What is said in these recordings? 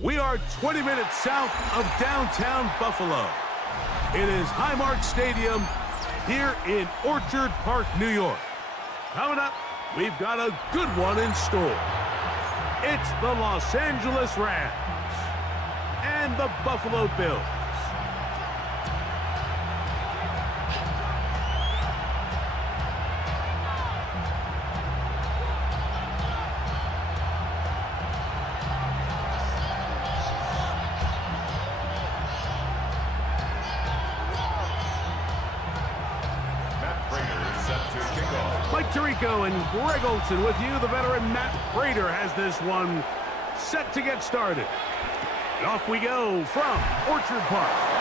We are 20 minutes south of downtown Buffalo. It is Highmark Stadium here in Orchard Park, New York. Coming up, we've got a good one in store. It's the Los Angeles Rams and the Buffalo Bills. Mike Tirico and Greg Olson with you. The veteran Matt Prater has this one set to get started. And off we go from Orchard Park.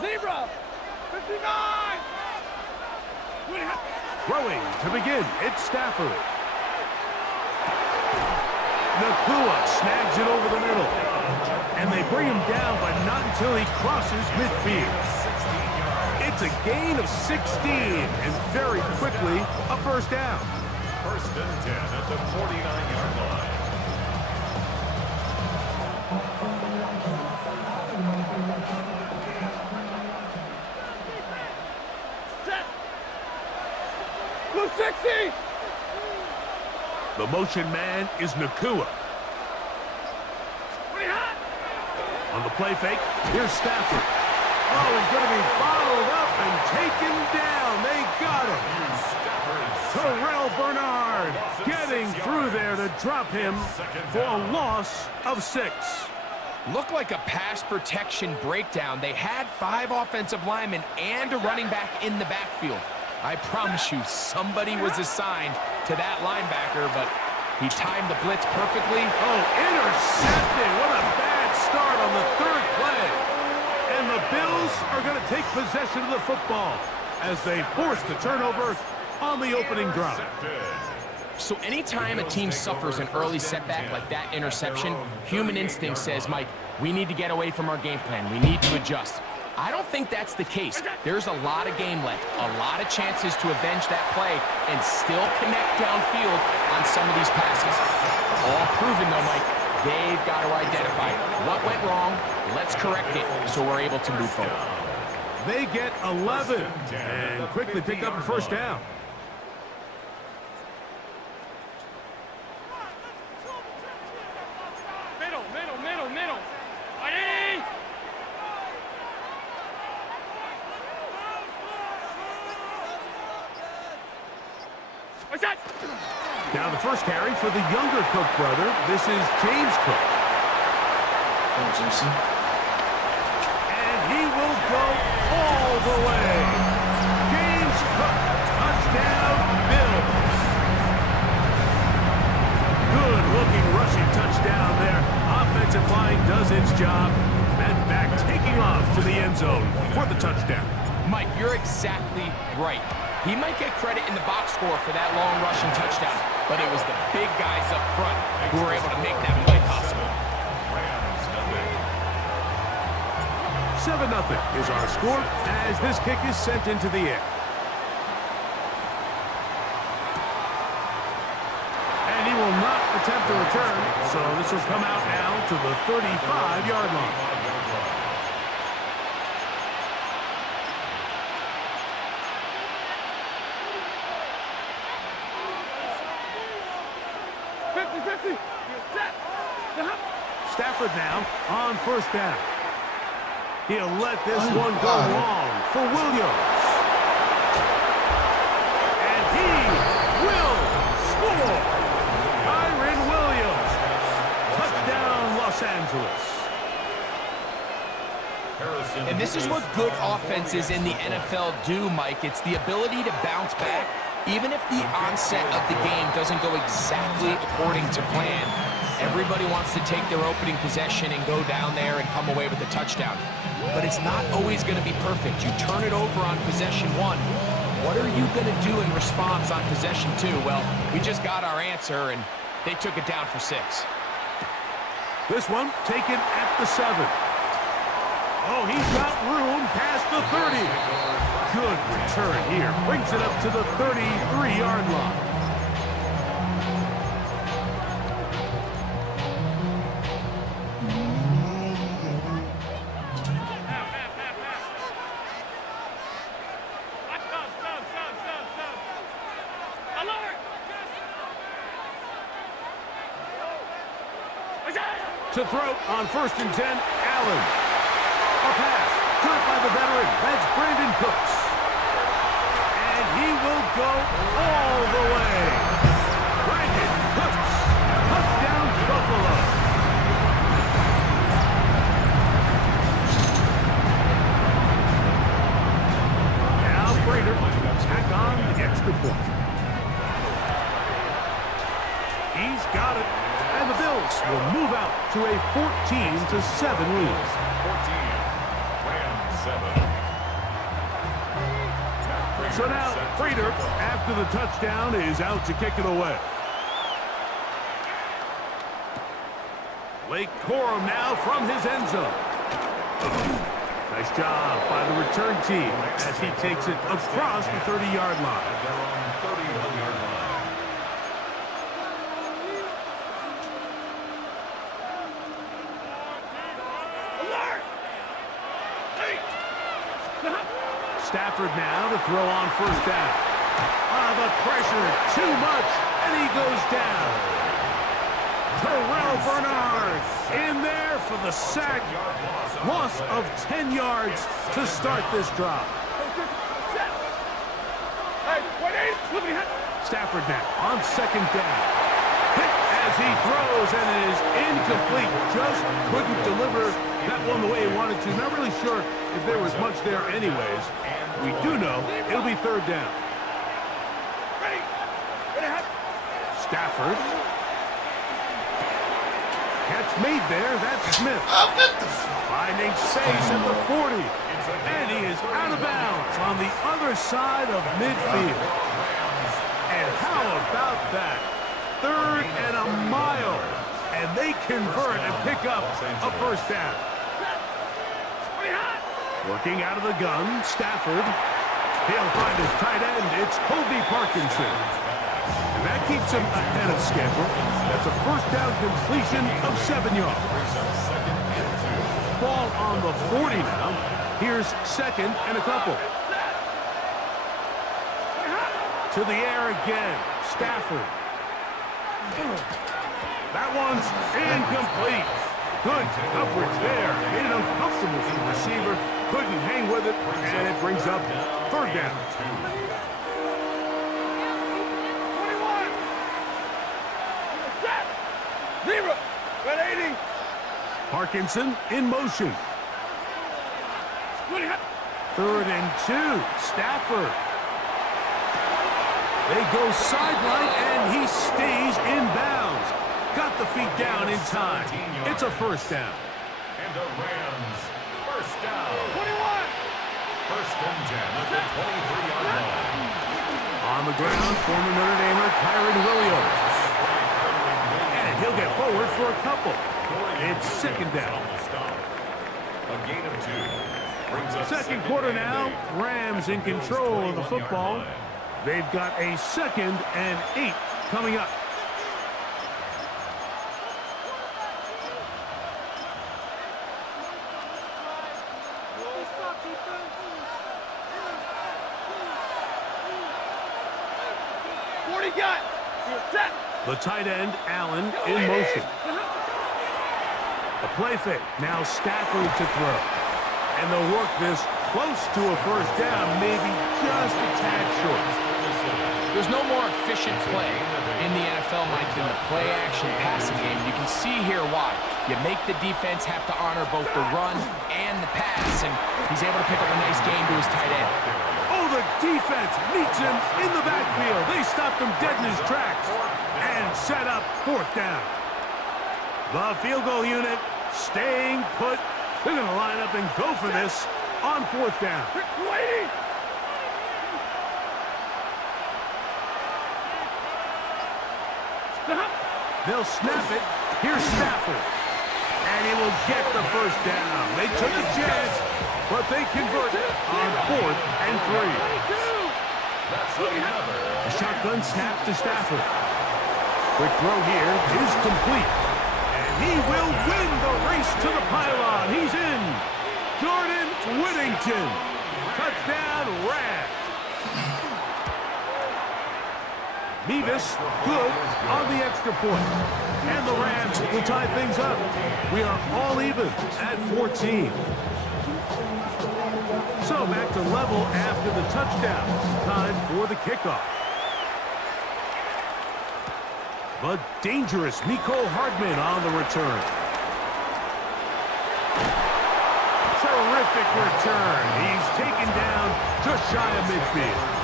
Zebra! 59! Throwing to begin, it's Stafford. Nacua snags it over the middle. And they bring him down, but not until he crosses midfield. It's a gain of 16, and very quickly, a first down. First and 10 at the 49-yard line. Blue 60! The motion man is Nacua. On the play fake, here's Stafford. Oh, he's going to be bottled up and taken down. They got him. Terrell Bernard getting through there to drop him for a loss of 6. Looked like a pass protection breakdown. They had 5 offensive linemen and a running back in the backfield. I promise you, somebody was assigned to that linebacker, but he timed the blitz perfectly. Oh, intercepted. What a bad start on the 3rd play. And the Bills are going to take possession of the football as they force the turnover on the opening drive. So anytime a team suffers an early setback like that interception, human instinct says, Mike, we need to get away from our game plan. We need to adjust. I don't think that's the case. There's a lot of game left, a lot of chances to avenge that play and still connect downfield on some of these passes. All proven, though, Mike. They've got to identify what went wrong, let's correct it so we're able to move forward. They get 11 and quickly pick up a first down. Middle. Ready? What's that? Now the first carry for the younger Cook brother. This is James Cook. And he will go all the way. James Cook, touchdown, Bills. Good-looking rushing touchdown there. Offensive line does its job. And back taking off to the end zone for the touchdown. Mike, you're exactly right. He might get credit in the box score for that long rushing touchdown, but it was the big guys up front who were able to make that play possible. 7-0 is our score as this kick is sent into the air. And he will not attempt to return, So this will come out now to the 35-yard line. 50-50. Set. Stafford now on first down. He'll let this one go long for Williams. And he will score. Kyren Williams. Touchdown, Los Angeles. And this is what good offenses in the NFL do, Mike. It's the ability to bounce back, even if the onset of the game doesn't go exactly according to plan. Everybody wants to take their opening possession and go down there and come away with a touchdown. But it's not always going to be perfect. You turn it over on possession 1. What are you going to do in response on possession 2? Well, we just got our answer, and they took it down for 6. This one taken at the 7. Oh, he's got room past the 30. Good return here. Brings it up to the 33-yard line. To throw on 1st and 10, Allen. A pass, caught by the veteran. That's Brandon Cooks. And he will go all the way. Brandon Cooks, touchdown Buffalo. Now Prater tack on the extra point. He's got it. And the Bills will move out to a 14-7 lead. 14, Rams 7. So now, Prater, after the touchdown, is out to kick it away. Blake Corum now from his end zone. Nice job by the return team as he takes it across the 30-yard line. They're on 31-yard line. Stafford now to throw on first down. The pressure, too much, and he goes down. Terrell Bernard in there for the sack. Loss of 10 yards to start this drive. Stafford now on second down. Hit as he throws, and it is incomplete. Just couldn't deliver that one the way he wanted to. Not really sure if there was much there anyways. We do know it'll be third down. Stafford. Catch made there. That's Smith. Finding space at the 40. And he is out of bounds on the other side of midfield. And how about that? 3rd and a mile. And they convert and pick up a first down. Working out of the gun, Stafford. He'll find his tight end. It's Colby Parkinson. And that keeps him ahead of schedule. That's a first down completion of 7 yards. Ball on the 40 now. Here's 2nd and a couple. To the air again. Stafford. That one's incomplete. Good coverage there. Made it uncomfortable for the receiver. Couldn't hang with it, and it brings up third down. 21. 0. 180. Parkinson in motion. 3rd and 2. Stafford. They go sideline, and he stays in bounds. Got the feet down in time. It's a first down. And the Rams, first down. 21. 1st and 10 at the 23-yard line. On the ground, former Notre Damer Kyren Williams. And he'll get forward for a couple. It's 2nd down. A gain of 2. Brings up Second quarter now. Rams in control of the football. They've got a 2nd and 8 coming up. you got? You're set. The tight end, Allen, in motion. A play fake. Now Stafford to throw. And they'll work this close to a first down, maybe just a tad short. There's no more efficient play in the NFL, Mike, than the play-action passing game. You can see here why. You make the defense have to honor both the run and the pass, and he's able to pick up a nice gain to his tight end. Oh, the defense meets him in the backfield. They stopped him dead in his tracks and set up fourth down. The field goal unit staying put. They're going to line up and go for this on fourth down. Waiting. Stop. They'll snap it. Here's Stafford. And he will get the first down. They took a chance, but they convert on 4th and 3. A shotgun snap to Stafford. Quick throw here is complete. And he will win the race to the pylon. He's in. Jordan Whittington. Touchdown, Rams. Mevis good on the extra point. And the Rams will tie things up. We are all even at 14. So back to level after the touchdown. Time for the kickoff. The dangerous Mecole Hardman on the return. Terrific return. He's taken down just shy of midfield.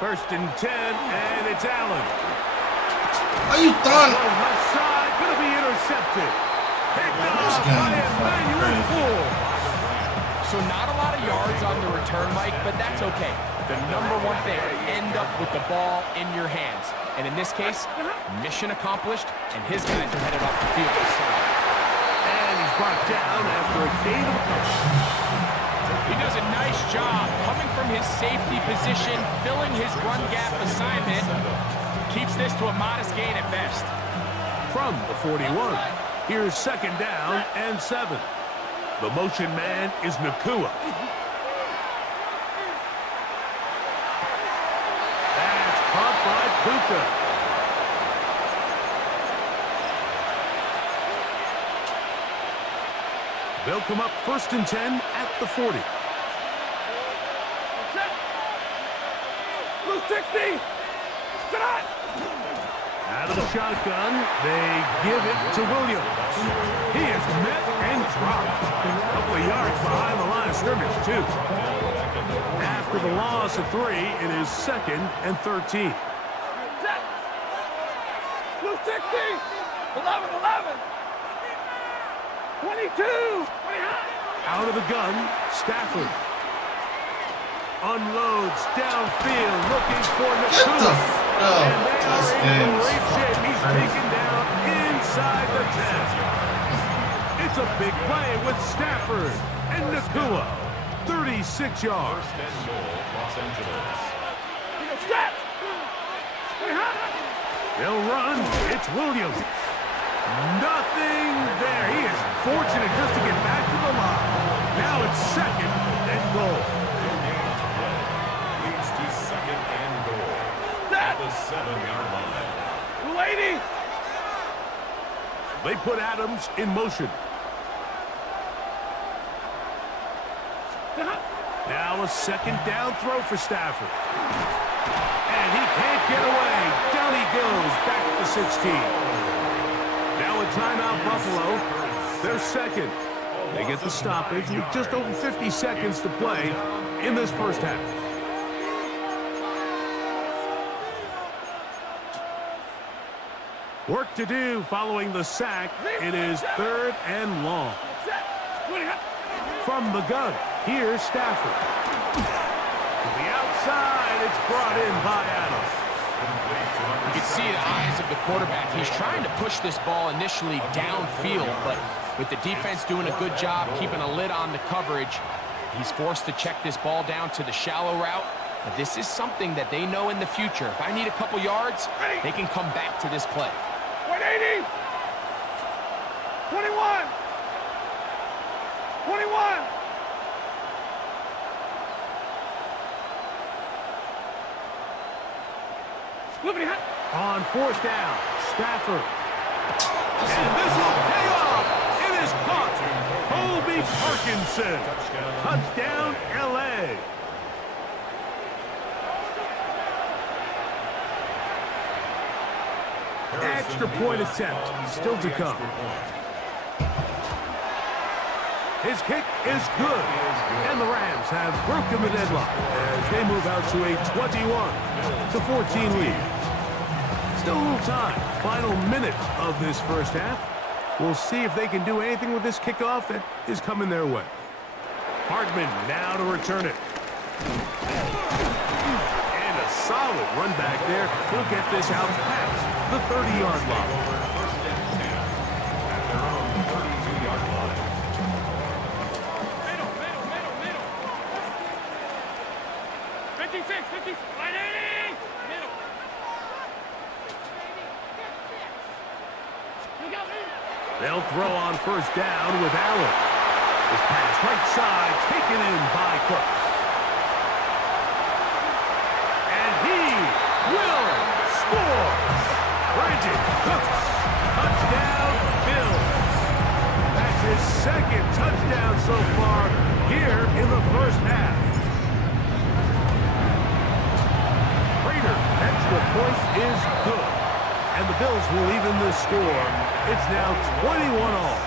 First and 10, and it's Allen. Are you done? Left side, going to be intercepted. Picked off by Emmanuel Fool. So not a lot of yards on the return, Mike, but that's okay. The number one thing, end up with the ball in your hands. And in this case, mission accomplished, and his guys are headed off the field. And he's brought down after a gain of a couple. He does a nice job coming from his safety position, filling his run gap assignment. Keeps this to a modest gain at best. From the 41, here's second down and 7. The motion man is Nacua. That's caught by Puka. They'll come up first and 10 at the 40. Set. Blue 60. Stop. Out of the shotgun, they give it to Williams. He is met and dropped. A couple of yards behind the line of scrimmage, too. After the loss of 3, it is second and 13. Set. Blue 60. 11. 22. 20 high. Out of the gun, Stafford. Unloads downfield, looking for Nacua. And they are in great shape. He's taken down inside the 10. It's a big play with Stafford and Nacua. 36 yards. First and goal, Los Angeles. Set. 20 high. They'll run. It's Williams. Nothing there. He is fortunate just to get back to the line. Now it's second and goal. Leads to second and goal. Set. The 7-yard line. Waiting. They put Adams in motion. Now a second down throw for Stafford. And he can't get away. Down he goes, back to 16. Now a timeout, Buffalo. They're second. They get the stoppage with just over 50 seconds to play in this first half. Work to do following the sack. It is third and long. Set. 20 high. From the gun, here's Stafford. To the outside, it's brought in by Adams. You can see the eyes of the quarterback. He's trying to push this ball initially downfield, but with the defense doing a good job keeping a lid on the coverage, he's forced to check this ball down to the shallow route. But this is something that they know in the future. If I need a couple yards, they can come back to this play. 180. 21. 21. Flippity hot. On fourth down, Stafford. And this will pay off. It is caught. Colby Parkinson. Touchdown, L.A. Extra point attempt still to come. His kick is good. And the Rams have broken the deadlock as they move out to a 21-14 lead. Still a little time. Final minute of this first half. We'll see if they can do anything with this kickoff that is coming their way. Hardman now to return it. And a solid run back there. He'll get this out past the 30-yard line. Middle. 56, 50, 180. Middle. They'll throw on first down with Allen. This pass right side taken in by Cooks. And he will score. Brandon Cooks. Touchdown, Bills. That's his second touchdown so far here in the first half. Prater, extra point is good. And the Bills will even the score. It's now 21-all.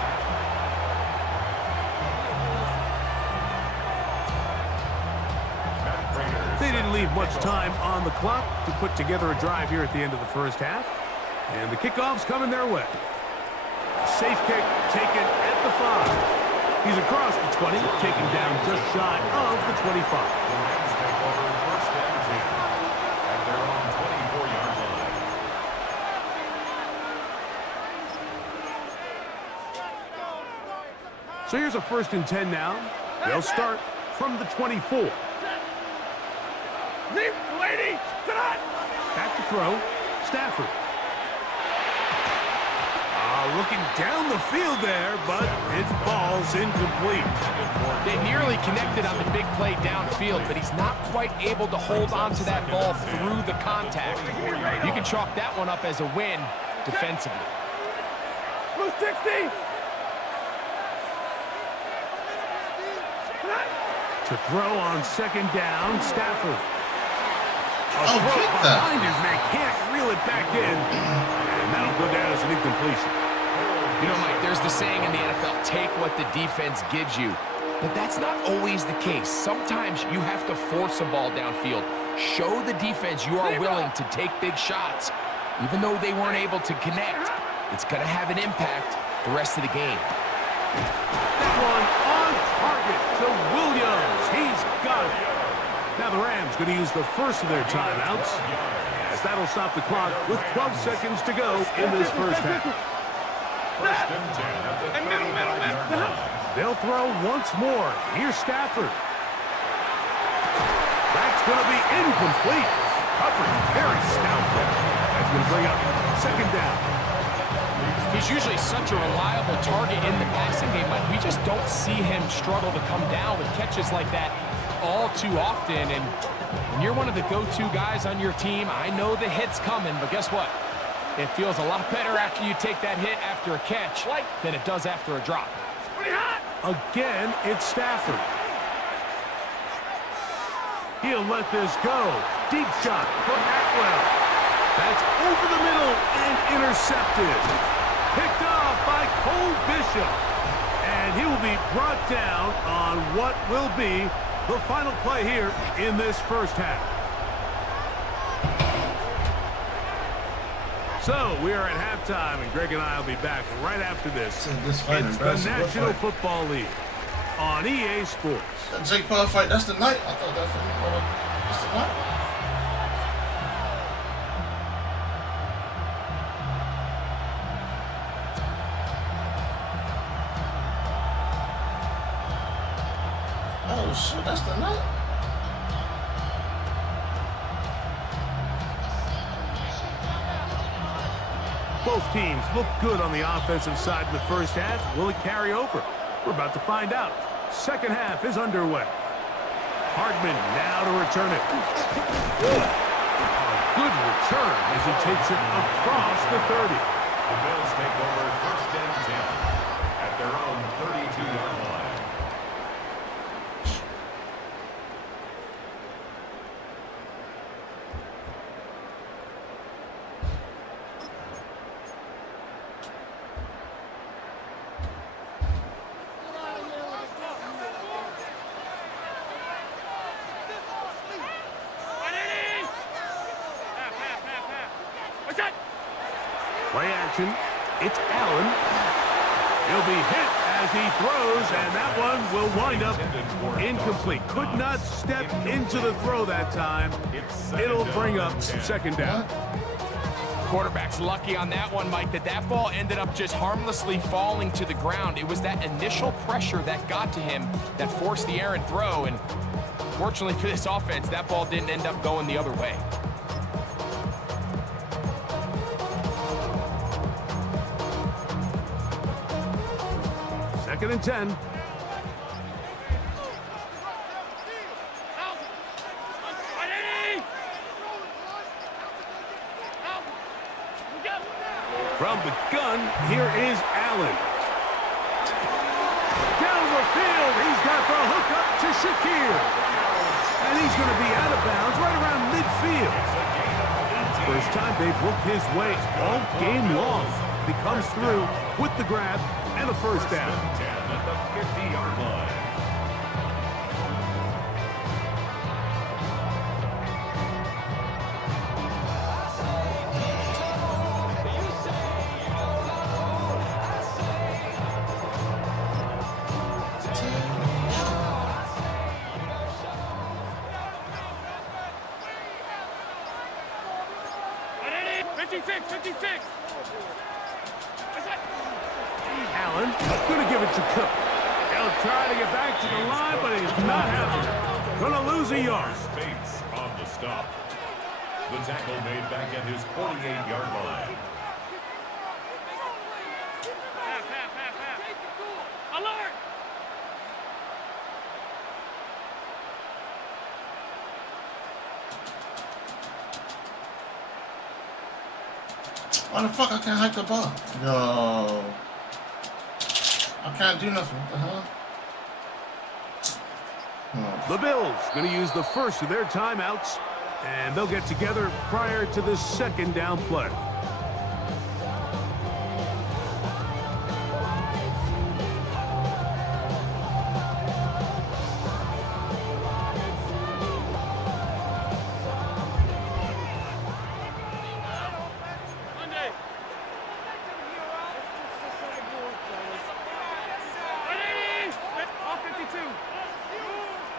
They didn't leave much time on the clock to put together a drive here at the end of the first half. And the kickoff's coming their way. Safe kick taken at the 5. He's across the 20, taken down just shy of the 25. So here's a 1st and 10 now. They'll start from the 24. Leave, lady. Tonight. Back to throw. Stafford. Looking down the field there, but it falls incomplete. They nearly connected on the big play downfield, but he's not quite able to hold on to that ball through the contact. You can chalk that one up as a win defensively. Blue 60. To throw on second down, Stafford. Oh, kick that. Behind his man, can't reel it back in. And that'll go down as an incompletion. You know, Mike, there's the saying in the NFL, take what the defense gives you. But that's not always the case. Sometimes you have to force a ball downfield. Show the defense you are willing to take big shots. Even though they weren't able to connect, it's going to have an impact the rest of the game. That one on target to Williams. He's got it. Now the Rams going to use the first of their timeouts, as that'll stop the clock with 12 seconds to go in this first half. And middle. They'll throw once more. Here's Stafford. That's going to be incomplete. Coverage very stout there. That's going to bring up second down. He's usually such a reliable target in the passing game, but we just don't see him struggle to come down with catches like that all too often. And when you're one of the go-to guys on your team, I know the hit's coming, but guess what? It feels a lot better after you take that hit after a catch than it does after a drop. Again, it's Stafford. He'll let this go. Deep shot from Atwell. That's over the middle and intercepted. Picked off by Cole Bishop. And he will be brought down on what will be the final play here in this first half. So we are at halftime, and Greg and I will be back right after this. This fight It's the National Football League on EA Sports. That Jake Paul fight, that's the night? I thought that's the night. Oh, shit, that's the night? Both teams look good on the offensive side in the first half. Will it carry over? We're about to find out. Second half is underway. Hardman now to return it. A good return as he takes it across the 30. The Bills take over first and 10 at their own 32-yard line. Play action. It's Allen. He'll be hit as he throws, and that one will wind up incomplete. Could not step into the throw that time. It'll bring up second down. Quarterback's lucky on that one, Mike, that ball ended up just harmlessly falling to the ground. It was that initial pressure that got to him that forced the errant throw, and fortunately for this offense, that ball didn't end up going the other way. Second and 10. From the gun, here is Allen. Down the field, he's got the hook up to Shakir. And he's going to be out of bounds right around midfield. First time they've looked his way all game long. He comes through with the grab and a first down. 10 at the 50-yard line. Allen going to give it to Cook. He'll try to get back to the line, but he's not having it. Going to lose a yard. Spates on the stop. The tackle made back at his 48-yard line. Alert! Why the fuck I can't hike the ball? Yo. I can't do nothing. What the hell? The Bills going to use the first of their timeouts, and they'll get together prior to the second down play.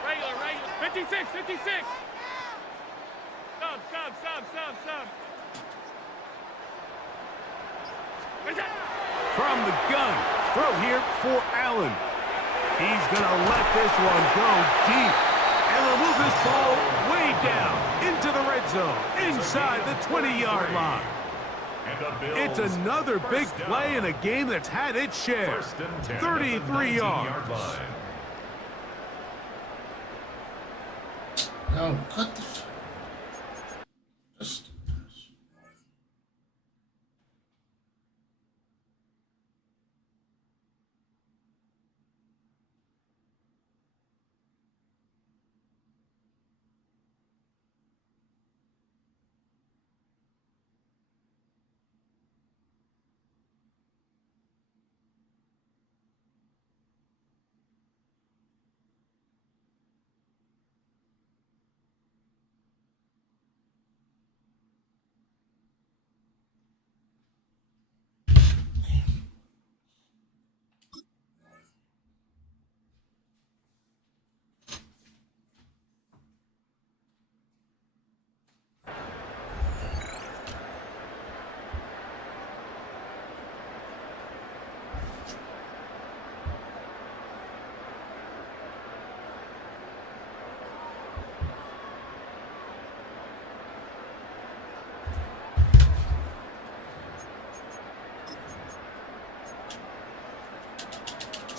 Regular. 56. Sub. From the gun, throw here for Allen. He's going to let this one go deep. And they'll move this ball way down into the red zone, inside the 20-yard line. It's another big play in a game that's had its share. 33 yards. Yo, cut the... Just...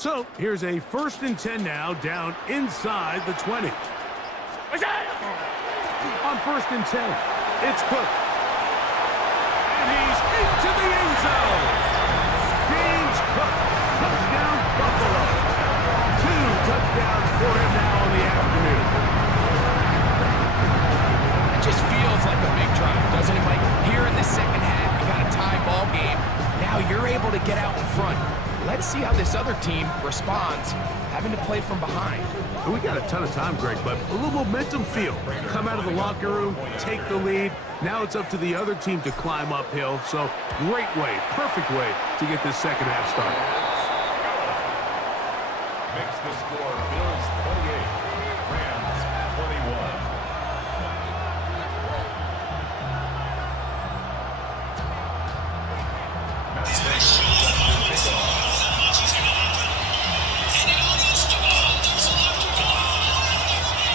So here's a 1st and 10 now, down inside the 20. On 1st and 10, it's Cook. And he's into the end zone. James Cook, touchdown Buffalo. 2 touchdowns for him now on the afternoon. It just feels like a big drive, doesn't it, Mike? Here in the second half, you got a tie ball game. Now you're able to get out in front. Let's see how this other team responds, having to play from behind. We got a ton of time, Greg, but a little momentum feel. Come out of the locker room, take the lead. Now it's up to the other team to climb uphill. So great way, perfect way to get this second half started. Makes the score Bills 28, Rams 21.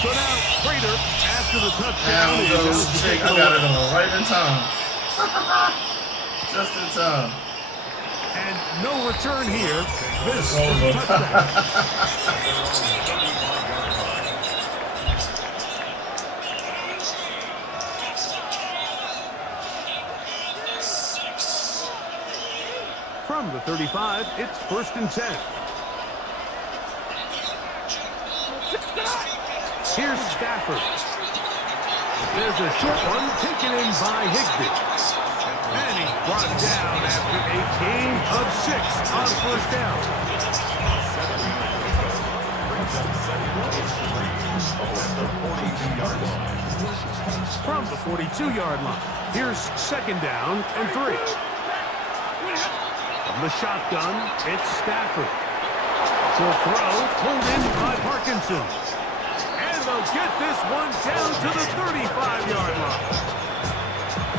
So now, Prater, after the touchdown, Down goes Jake. I got it on right in time. Just in time. and no return here. This is a Over. touchdown. From the 35, it's 1st and 10. Here's Stafford. There's a short one taken in by Higbee. And he's brought down after a gain of 6 on 1st down. From the 42-yard line, here's 2nd down and 3. From the shotgun, it's Stafford. Short throw, pulled in by Parkinson. And they'll get this one down to the 35-yard line.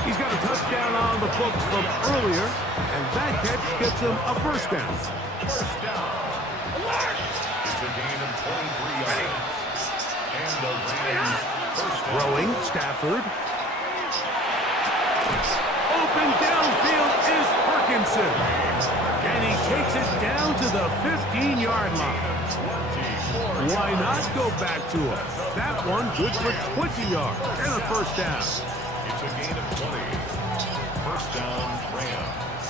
He's got a touchdown on the books from earlier, and that catch gets him a 1st down. First down. It's a gain of 23 yards. And the Rams first down. Throwing, Stafford. Open downfield is Parkinson. And he takes it down to the 15-yard line. Why not go back to him? That one good for 20 yards and a 1st down. It's a gain of 20. First down, Rams.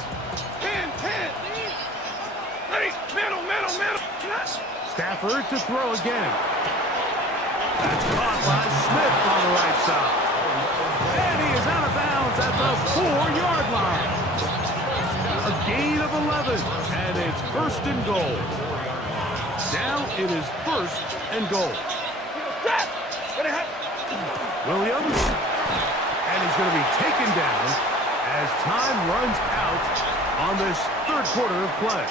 10. Ready, middle. Stafford to throw again. That's caught by Smith on the right side. And he is out of bounds at the 4-yard line. A gain of 11, and it's 1st and goal. Now it is 1st and goal. Williams, and he's going to be taken down as time runs out on this 3rd quarter of play.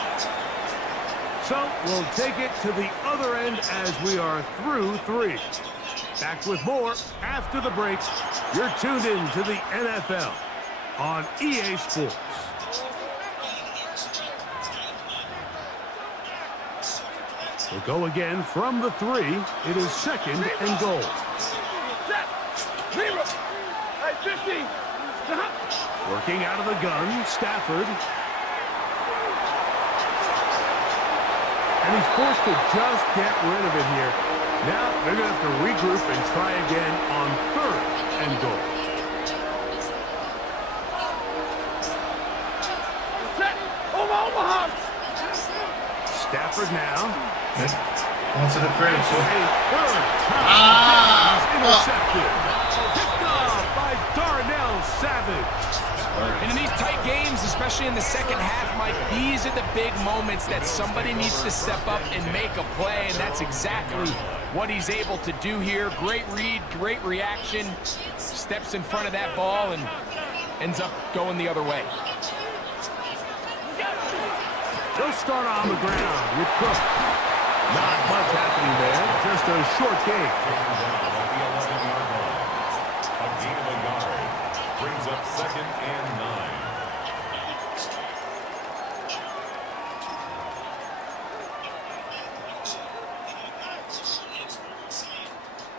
So we'll take it to the other end as we are through 3. Back with more after the break. You're tuned in to the NFL on EA Sports. We'll go again from the 3. It is 2nd and goal. Hey, 50. Working out of the gun, Stafford. And he's forced to just get rid of it here. Now they're going to have to regroup and try again on 3rd and goal. Omaha. Stafford now. Onto the crib. A 3rd time. He's intercepted. Picked off by Darnell Savage. And in these tight games, especially in the second half, Mike, these are the big moments that somebody needs to step up and make a play, and that's exactly what he's able to do here. Great read, great reaction, steps in front of that ball and ends up going the other way. They'll start on the ground with Cook. Not much happening there, just a short game. A gain of a yard. Brings up 2nd and 9.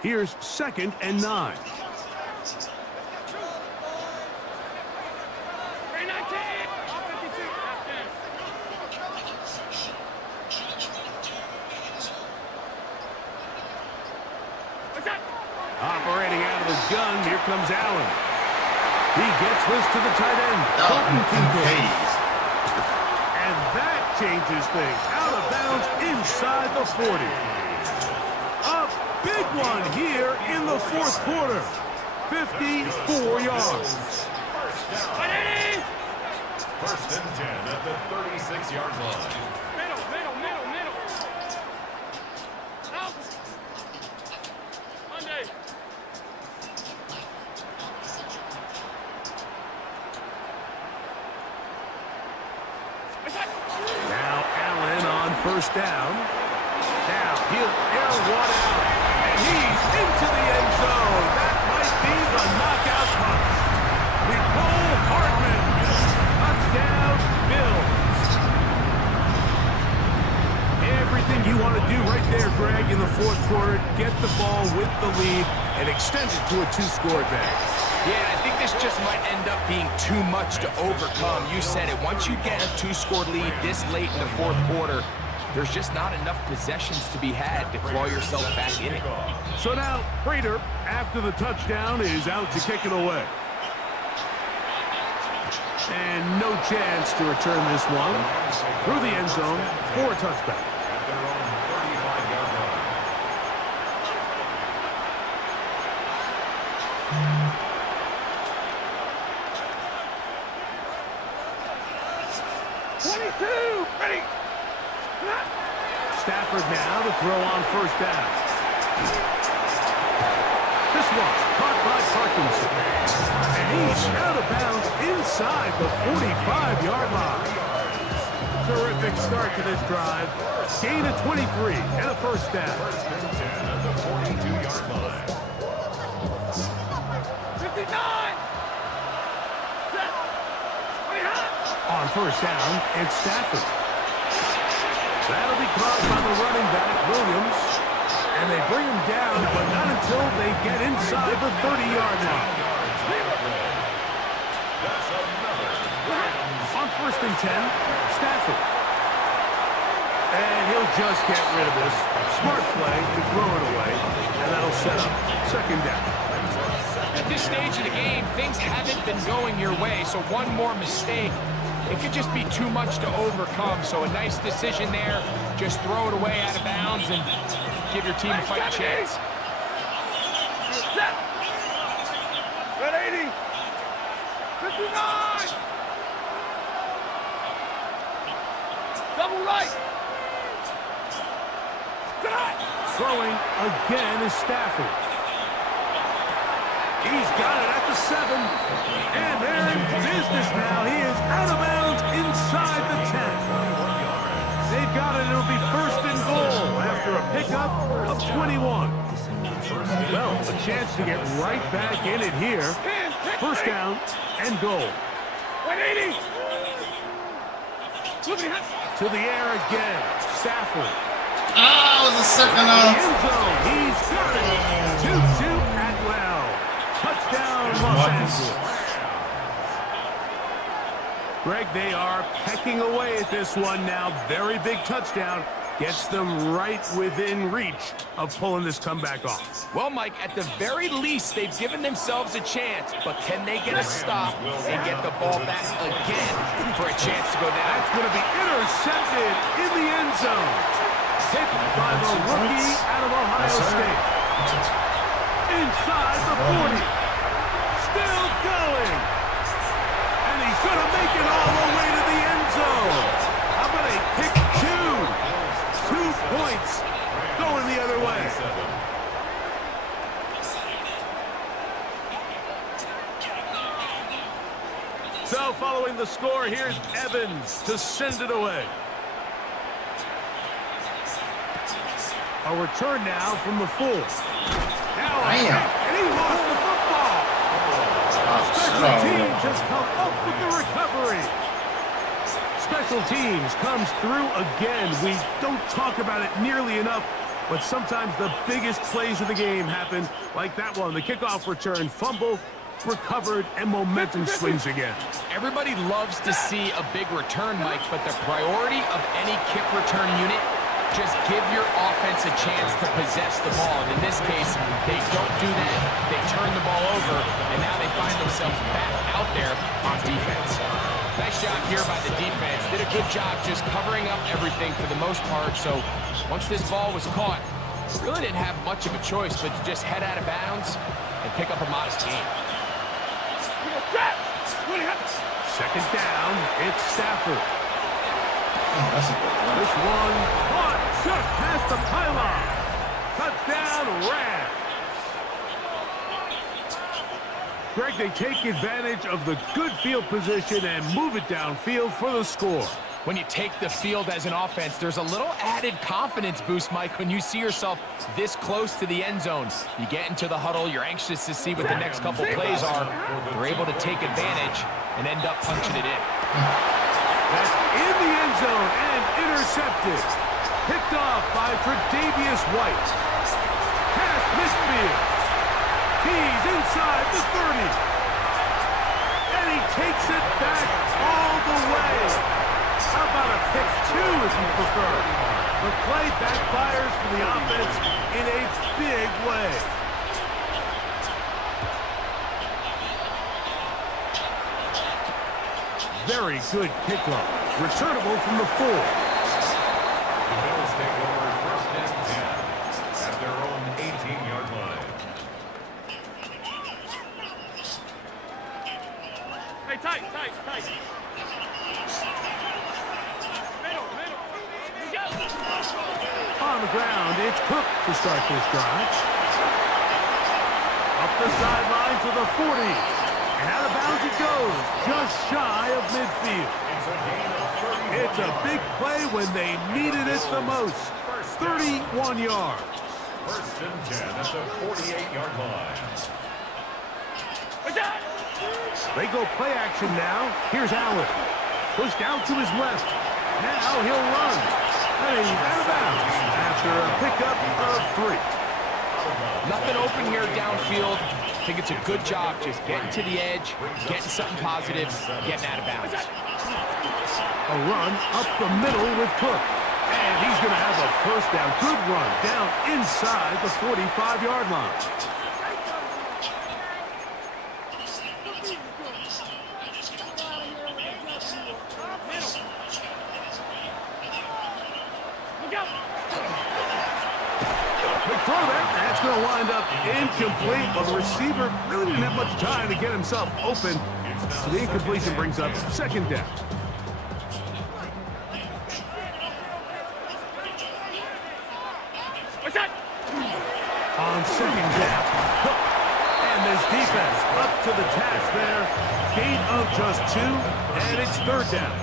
Here's 2nd and 9. out of the gun. Here comes Allen. He gets this to the tight end. Dalton Dalton Kincaid. Kincaid. And that changes things. Out of bounds inside the 40. A big one here in the fourth quarter. 54 yards. First and 10 at the 36-yard line. Middle. Out. Monday. Now Allen on first down. Now he'll air one out. And he's into the end zone. That might be the knockout punch. Nicole Hardman. Touchdown, Bills. Everything you want to do right there, Greg, in the fourth quarter. Get the ball with the lead and extend it to a two-score advantage. Yeah, I think this just might end up being too much to overcome. You said it. Once you get a two-score lead this late in the fourth quarter, there's just not enough possessions to be had to claw yourself back in it. So now, Prater, after the touchdown, is out to kick it away. And no chance to return this one through the end zone for a touchback. At their own 35-yard line. Ready. Stafford now to throw on first down. This one caught by Parkinson. And he's out of bounds inside the 45-yard line. Terrific start to this drive. Gain of 23 and a first down. First and 10 at the 42-yard line. 59. Set. 20. On first down, it's Stafford. That'll be caught by the running back, Williams. And they bring him down, but not until they get inside the 30-yard line. That's another. On first and 10, Stafford. And he'll just get rid of this. Smart play to throw it away. And that'll set up second down. At this stage of the game, things haven't been going your way, so one more mistake, it could just be too much to overcome. So a nice decision there. Just throw it away out of bounds and give your team a fighting chance. Set. 180. 59. Double right. Cut. Throwing again is Stafford. He's got it at the 7. And they're in business now. He is out of bounds inside the 10. They've got it. It'll be first and goal after a pickup of 21. Well, a chance to get right back in it here. First down and goal. 180. To the air again. Stafford. Ah, it was a second The off. end zone. He's got it. 2-2 Atwell. Touchdown, Los Angeles. Greg, they are pecking away at this one now. Very big touchdown. Gets them right within reach of pulling this comeback off. Well, Mike, at the very least, they've given themselves a chance, but can they get a stop and get the ball back again for a chance to go down? That's going to be intercepted in the end zone. Hit by the rookie out of Ohio State. Inside the 40. Still going. And he's going to make it all the way to the end zone. How about a pick 2? 2 points going the other way. So following the score, here's Evans to send it away. A return now from the 4. Now and he lost the football. Special teams has come up with the recovery. Special teams comes through again. We don't talk about it nearly enough, but sometimes the biggest plays of the game happen like that one. The kickoff return, fumble, recovered, and momentum swings again. Everybody loves to see a big return, Mike, but the priority of any kick return unit Just give your offense a chance to possess the ball. And in this case, they don't do that. They turn the ball over, and now they find themselves back out there on defense. Nice job here by the defense. Did a good job just covering up everything for the most part. So once this ball was caught, really didn't have much of a choice but to just head out of bounds and pick up a modest gain. Second down, it's Stafford. Oh, that's a good one. This one caught just past the pylon. Touchdown, Rams. Greg, they take advantage of the good field position and move it downfield for the score. When you take the field as an offense, there's a little added confidence boost, Mike, when you see yourself this close to the end zone. You get into the huddle, you're anxious to see what the next couple plays are. They're able to take advantage and end up punching it in. That's in the end zone and intercepted. Picked off by Tre'Davious White. Past midfield. He's inside the 30. And he takes it back all the way. How about a pick two, if you prefer? The play backfires for the offense in a big way. Very good kickoff. Returnable from the 4. The Bills take over first and 10 at their own 18-yard line. Hey, tight. On the ground, it's Cook to start this drive. Up the sideline to the 40. And out of bounds it goes, just shy of midfield. It's a big play when they needed it the most. 31 yards. First and 10 at the 48-yard line. They go play action now. Here's Allen. Goes down to his left. Now he'll run. And he's out of bounds after a pickup of 3. Nothing open here downfield. I think it's a good job just getting to the edge, getting something positive, getting out of bounds. A run up the middle with Cook. And he's going to have a first down. Good run down inside the 45-yard line. Throw that. That's going to wind up incomplete, but the receiver really didn't have much time to get himself open. So the incompletion brings up second down. On second down, Cook. And this defense up to the task there. Gain of just 2, and it's third down.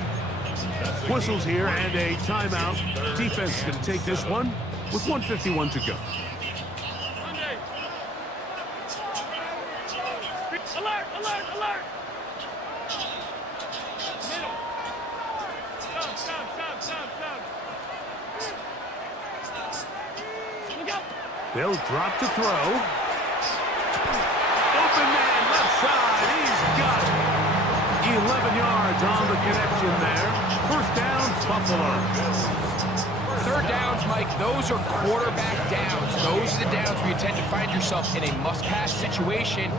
Whistles here and a timeout. Defense is going to take this one with 1:51 to go. Alert! Middle. Stop. Look out. They'll drop to throw. Open man, left side. He's got it. 11 yards on the connection there. First down, Buffalo. Third downs, Mike, those are quarterback downs. Those are the downs where you tend to find yourself in a must-pass situation,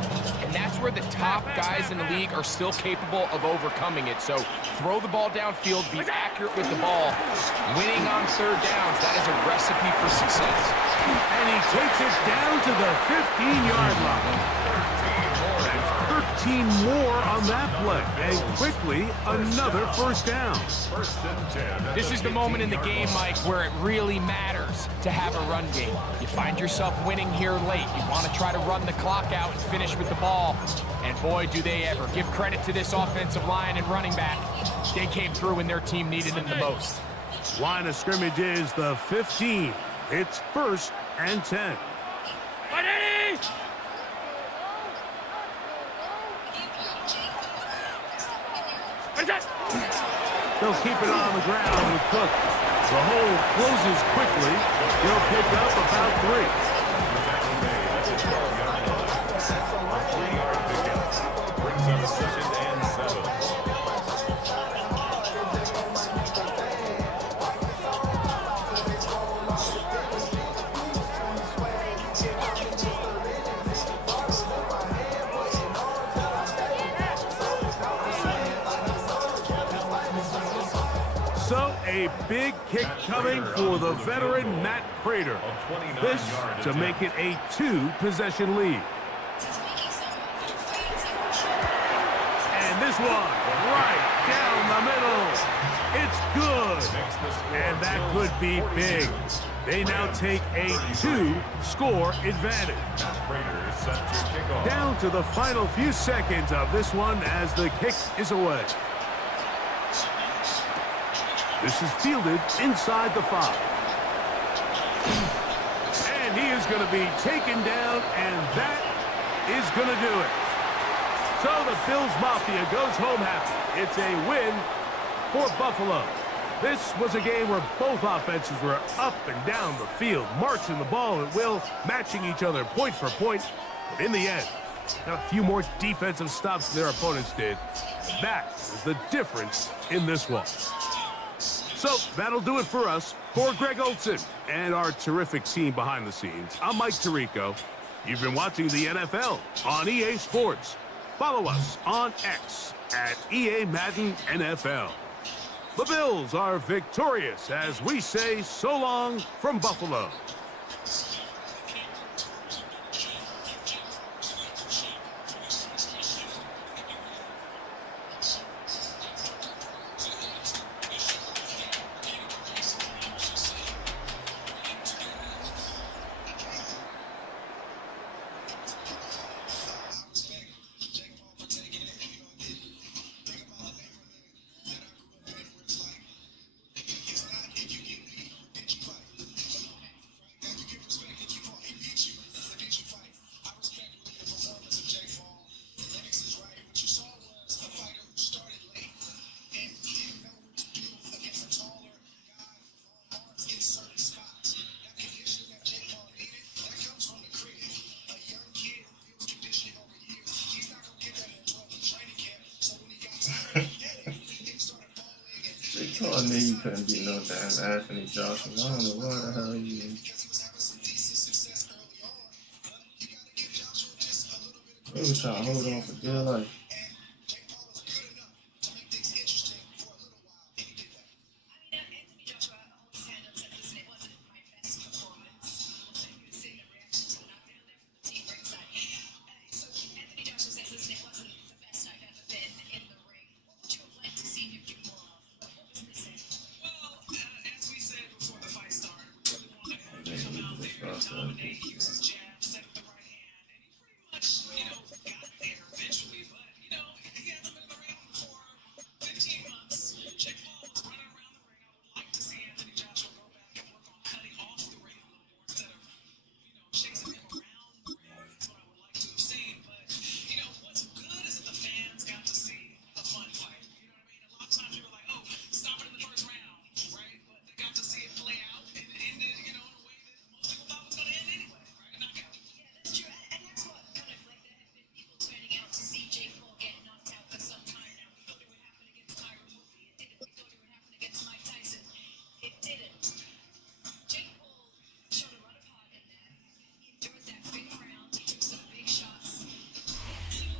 and that's where the top guys in the league are still capable of overcoming it. So throw the ball downfield, be accurate with the ball. Winning on third downs, that is a recipe for success. And he takes it down to the 15-yard line. 13 more on that play, and quickly another first down. First and 10. This is the moment in the game, Mike, where it really matters to have a run game. You find yourself winning here late. You want to try to run the clock out and finish with the ball. And boy, do they ever. Give credit to this offensive line and running back. They came through when their team needed them the most. Line of scrimmage is the 15. It's first and 10. They'll keep it on the ground with Cook. The hole closes quickly. He'll pick up about 3. Brings up second and 7. A big kick coming for the veteran Matt Prater. This to make it a 2-possession lead. And this one right down the middle. It's good. And that could be big. They now take a 2-score advantage. Down to the final few seconds of this one as the kick is away. This is fielded inside the 5. And he is going to be taken down, and that is going to do it. So the Bills Mafia goes home happy. It's a win for Buffalo. This was a game where both offenses were up and down the field, marching the ball at will, matching each other point for point. But in the end, got a few more defensive stops than their opponents did. That is the difference in this one. So that'll do it for us. For Greg Olson and our terrific team behind the scenes, I'm Mike Tirico. You've been watching the NFL on EA Sports. Follow us on X at EA Madden NFL. The Bills are victorious as we say so long from Buffalo. I knew you couldn't beat no damn Anthony Johnson. I don't know what the hell you mean. He was trying to hold on for dear life.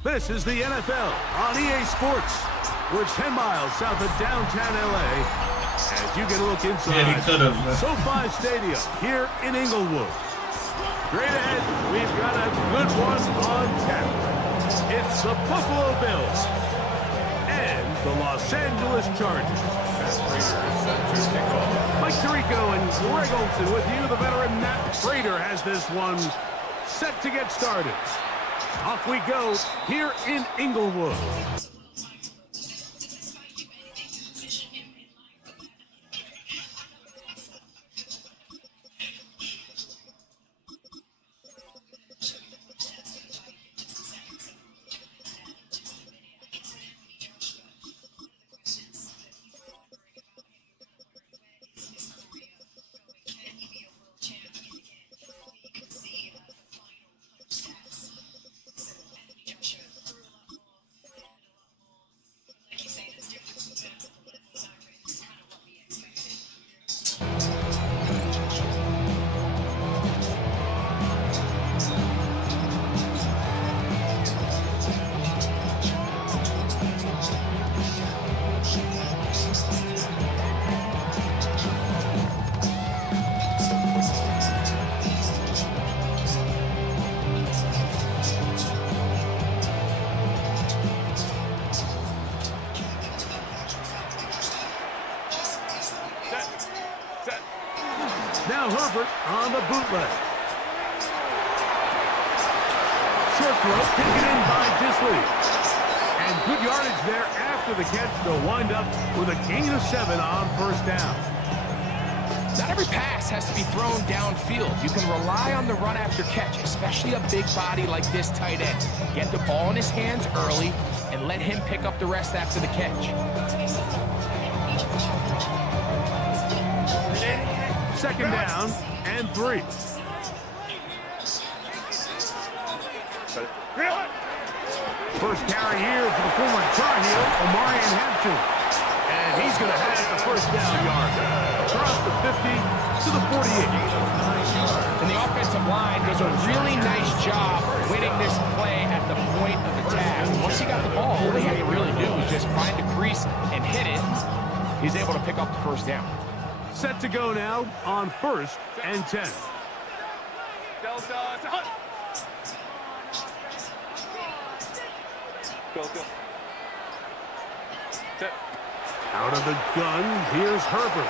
This is the NFL on EA Sports. We're 10 miles south of downtown LA as you get a look inside SoFi Stadium here in Inglewood. Straight ahead, we've got a good one on tap. It's the Buffalo Bills and the Los Angeles Chargers. Mike Tirico and Greg Olson with you. The veteran Matt Prater has this one set to get started. Off we go here in Inglewood. on the bootleg. Short throw taken in by Disley. And good yardage there after the catch. They'll wind up with a gain of 7 on first down. Not every pass has to be thrown downfield. You can rely on the run after catch, especially a big body like this tight end. Get the ball in his hands early and let him pick up the rest after the catch. Second down and 3. First carry here for the former Tar Heel, Omarion Hampton. And he's going to have the first down yard. Across the 50 to the 48. And the offensive line does a really nice job winning this play at the point of attack. Once he got the ball, all he had to really do was just find a crease and hit it. He's able to pick up the first down. Set to go now on 1st and 10. Go. Set. Out of the gun, here's Herbert.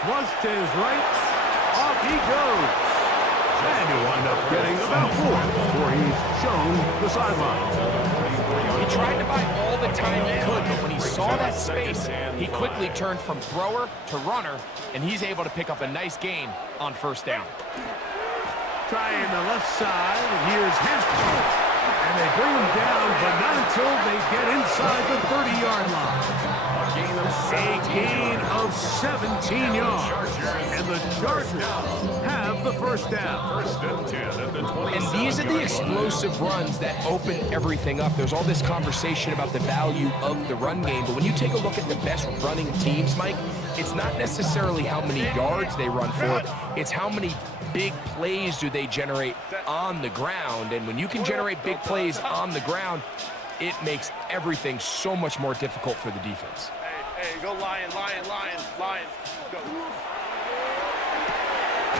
Flush to his right. Off he goes. And he'll wind up getting about 4 before he's shown the sidelines. He tried to buy all the time he could, but when he saw that space, he quickly turned from thrower to runner, and he's able to pick up a nice gain on first down. Trying the left side, and here's Hampton. And they bring him down, but not until they get inside the 30-yard line. A gain of 17 yards. And the Chargers have the first down. And these are the explosive runs that open everything up. There's all this conversation about the value of the run game, but when you take a look at the best running teams, Mike, it's not necessarily how many yards they run for, it's how many big plays do they generate on the ground. And when you can generate big plays on the ground, it makes everything so much more difficult for the defense. Hey, go Lion. Go.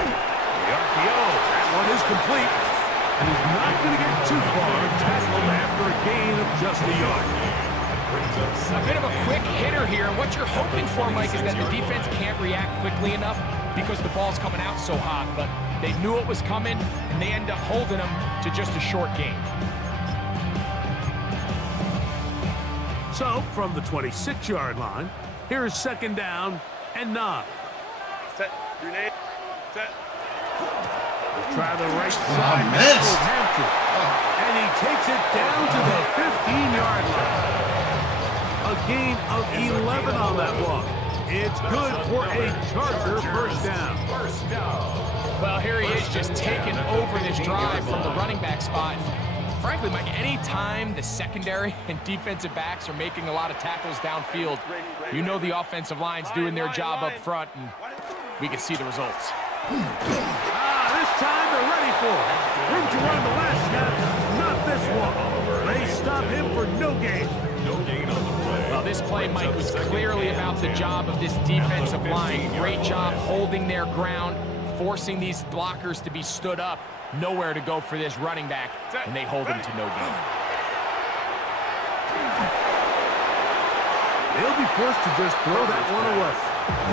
The RPO, that one is complete. And he's not going to get too far. Tackled after a gain of just a yard. A bit of a quick hitter here, and what you're hoping for, Mike, is that the defense can't react quickly enough because the ball's coming out so hot, but they knew it was coming, and they end up holding them to just a short gain. So, from the 26-yard line, here's second down and 9. Set. Grenade. Set. We'll try the right side. Missed. Hampton. And he takes it down to the 15-yard line. A gain of 11 on that one. It's good for a Charger first down. Well, here he is just taking over this drive from the running back spot. Frankly, Mike, any time the secondary and defensive backs are making a lot of tackles downfield, you know the offensive line's doing their job up front, and we can see the results. This time they're ready for it. Room to run the last snap, not this one. They stop him for no gain. Well, this play, Mike, was clearly about the job of this defensive line. Great job holding their ground, forcing these blockers to be stood up. Nowhere to go for this running back, and they hold him to no gain. They'll be forced to just throw that one away.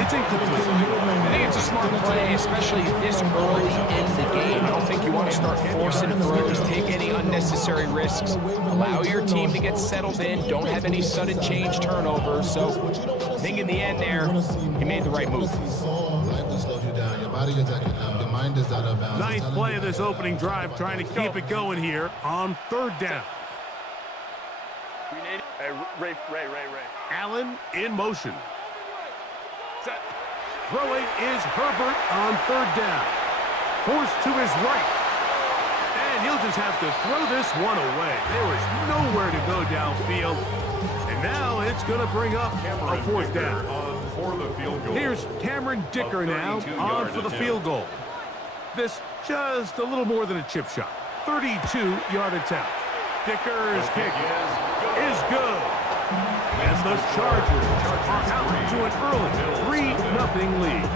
It's incomplete. I think it's a smart play, especially this early in the game. I don't think you want to start forcing throws, take any unnecessary risks. Allow your team to get settled in. Don't have any sudden change turnovers. So I think in the end there, he made the right move. Ninth play of this opening drive, trying to keep it going here on third down. Hey, Ray. Allen in motion. Set. Throwing is Herbert on third down. Forced to his right. And he'll just have to throw this one away. There was nowhere to go downfield. And now it's going to bring up a fourth down. Here's Cameron Dicker now on for the field goal. This just a little more than a chip shot. 32-yard attempt. Dicker's kick is good. And the Chargers are out to an early 3-0 lead.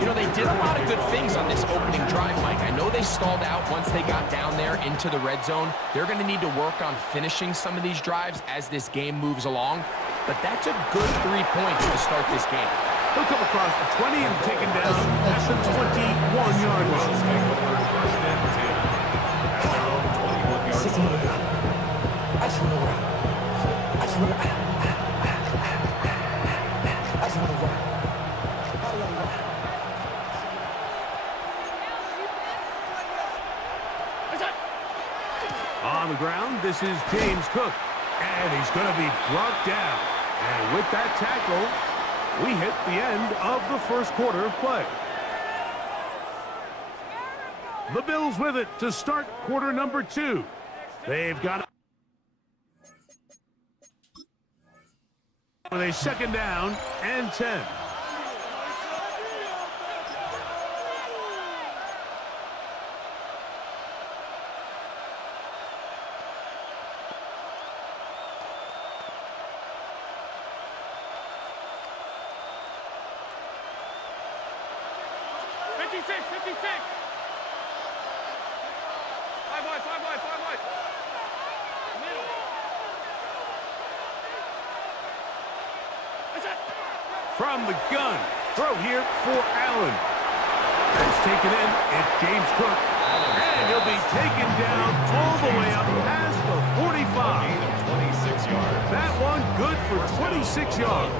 You know, they did a lot of good things on this opening drive, Mike. I know they stalled out once they got down there into the red zone. They're going to need to work on finishing some of these drives as this game moves along. But that's a good 3 points to start this game. He'll come across the 20 and taken down at the 21-yard line. Bills take over first and 10. At their own 21-yard line. On the ground, this is James Cook. And he's going to be brought down. And with that tackle, we hit the end of the first quarter of play. The Bills with it to start quarter number 2. They've got with a second down and 10. From the gun, throw here for Allen. That's taken in, it's James Cook. And he'll be taken down all the way up past the 45. Gain of 26 yards. That one good for 26 yards.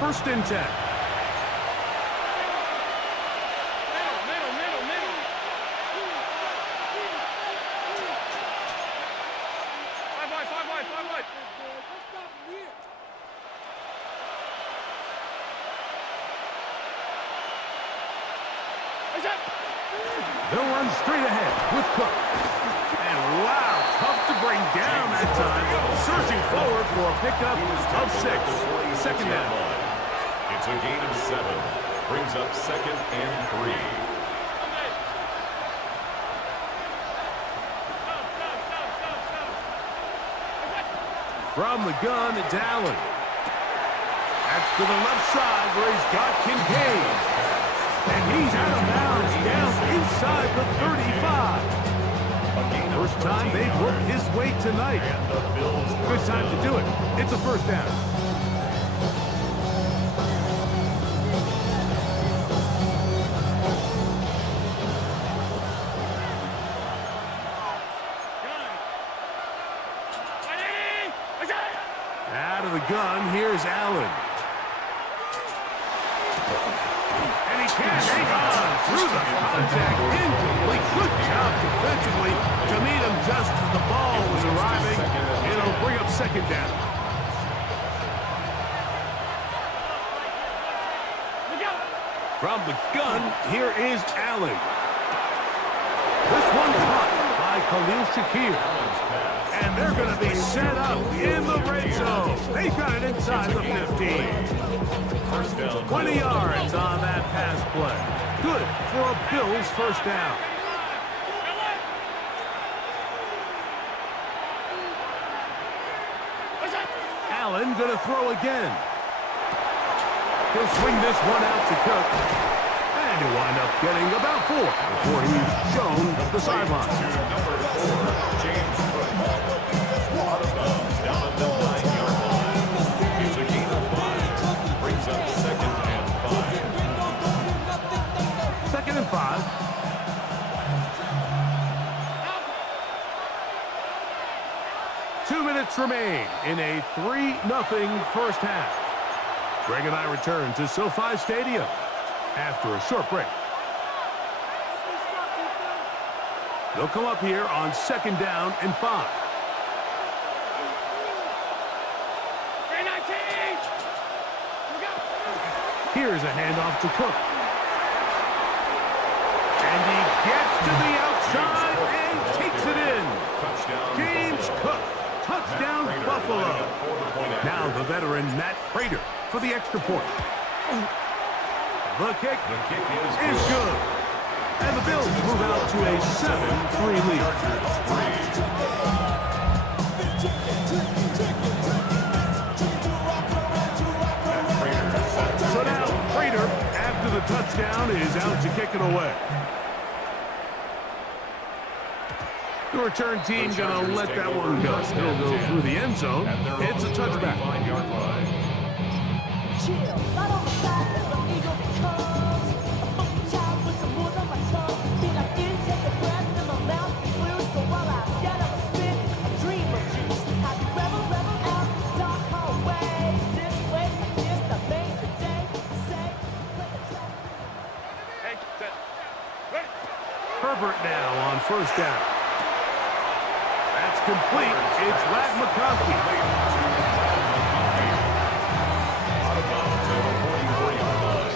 First and 10. They'll run straight ahead with Cook. And wow, tough to bring down that time. Surging forward for a pickup of 6. Second down. It's a gain of 7. Brings up second and 3. From the gun, it's Allen. That's to the left side where he's got Kincaid. And he's out of bounds down inside the 35. First time they've worked his way tonight. Good time to do it. It's a first down. Out of the gun, here's Allen. And he can't hang on through the contact. Incomplete. Good job defensively to meet him just as the ball was arriving. It'll bring up second down. From the gun, here is Allen. This one caught by Khalil Shakir. And they're going to be set up in the red zone. They've got it inside the 15. First down. 20 yards on that pass play. Good for a Bills first down. Allen going to throw again. He'll swing this one out to Cook. And he'll wind up getting about 4 before he's shown the sideline. Number 4, James Cook. Out of bounds down at the 9-yard line. It's a gain of 5. Brings up second and 5. Second and 5. Two minutes remain in a 3-0 first half. Greg and I return to SoFi Stadium after a short break. They'll come up here on second down and 5. Here's a handoff to Cook. And he gets to the outside and takes it in. Touchdown. James Cook. Touchdown Buffalo. Now the veteran Matt Prater for the extra point. The kick is good. And the Bills move out to a 7-3 lead. So now Prater, after the touchdown, is out to kick it away. The return team going to let that one go. It'll go through the end zone. It's a touchback. Herbert now on first down. That's complete. It's Ladd McConkey. Out of bounds at the 44-yard line.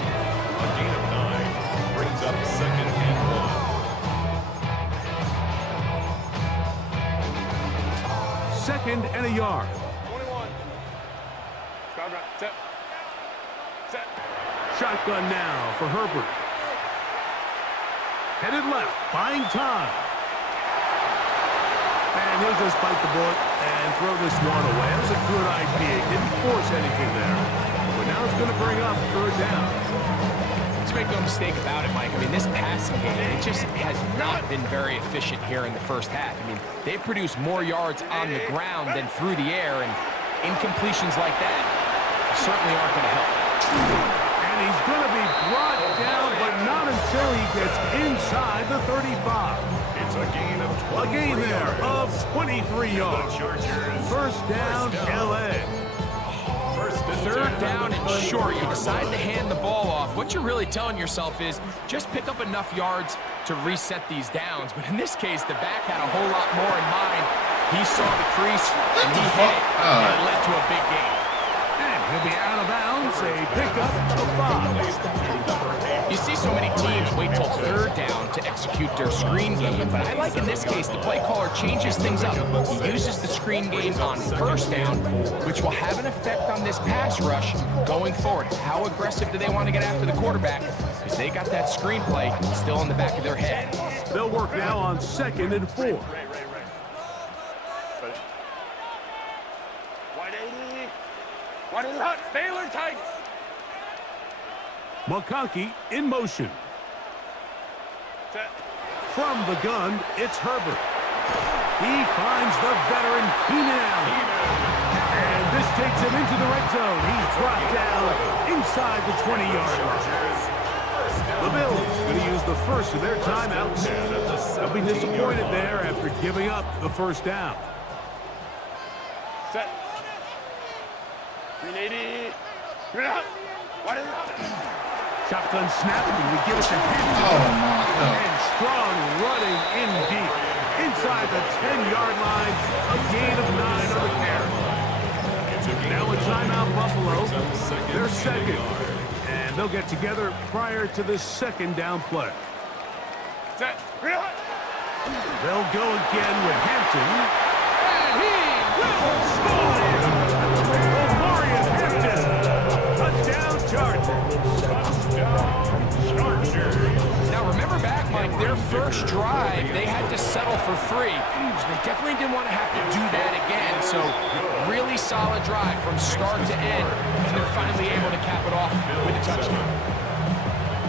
A gain of 9 brings up second and 1. Second and a yard. 21. Ground route. Set. Set. Shotgun now for Herbert. Headed left, buying time. And he'll just bite the bullet and throw this one away. That was a good idea. He didn't force anything there. But now it's going to bring up third down. Let's make no mistake about it, Mike. I mean, this passing game, it just has not been very efficient here in the first half. I mean, they've produced more yards on the ground than through the air, and incompletions like that certainly aren't going to help. And he's going to be brought down, but not until he gets inside the 35. It's a gain of A 23 gain there yards. of 23 yards. Chargers. First down, L.A. First and Third 10 down on the and 30 short. You yard decide line. to hand the ball off. What you're really telling yourself is just pick up enough yards to reset these downs. But in this case, the back had a whole lot more in mind. He saw the crease, and he hit it, and it led to a big gain. And he'll be out of bounds, a pickup of 5. You see so many teams wait till third down to execute their screen game, but I like in this case the play caller changes things up. He uses the screen game on first down, which will have an effect on this pass rush going forward. How aggressive do they want to get after the quarterback? Because they got that screen play still in the back of their head. They'll work now on second and 4. Ray. Ready. Wide 80. Wide 80 hot. Baylor Tigers. McConkey in motion. Set. From the gun, it's Herbert. He finds the veteran Keenan Allen. And this takes him into the red zone. He's brought down inside the 20-yard line. The Bills going to use the first of their timeouts. They'll be disappointed there after giving up the first down. Set. 380. You're out. Wide 80. Shotgun snap, and we give it to him. Oh, my God. And strong running in deep. Inside the 10-yard line, a gain of 9 on the carry. Now a timeout Buffalo. They're second. And they'll get together prior to the second down play. Set. You're out. They'll go again with Hampton. And he will score! Omarion Hampton. Touchdown Chargers. Now remember back, Mike, their first drive, they had to settle for 3. So they definitely didn't want to have to do that again. So really solid drive from start to end, and they're finally able to cap it off with a touchdown.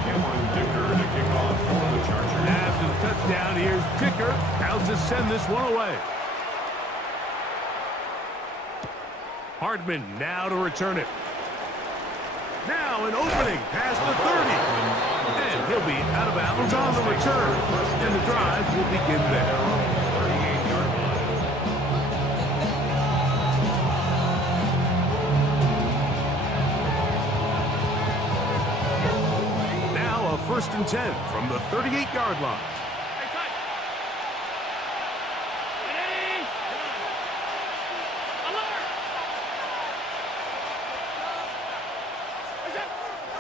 Cameron Dicker to kick off for the Chargers. After the touchdown, here's Dicker out to send this one away. Hardman now to return it. Now an opening past the 30. And he'll be out of bounds on the return. And the drive will begin there. 38-yard line. Now a first and 10 from the 38-yard line. Hey, cut. 180. Alert. Is it?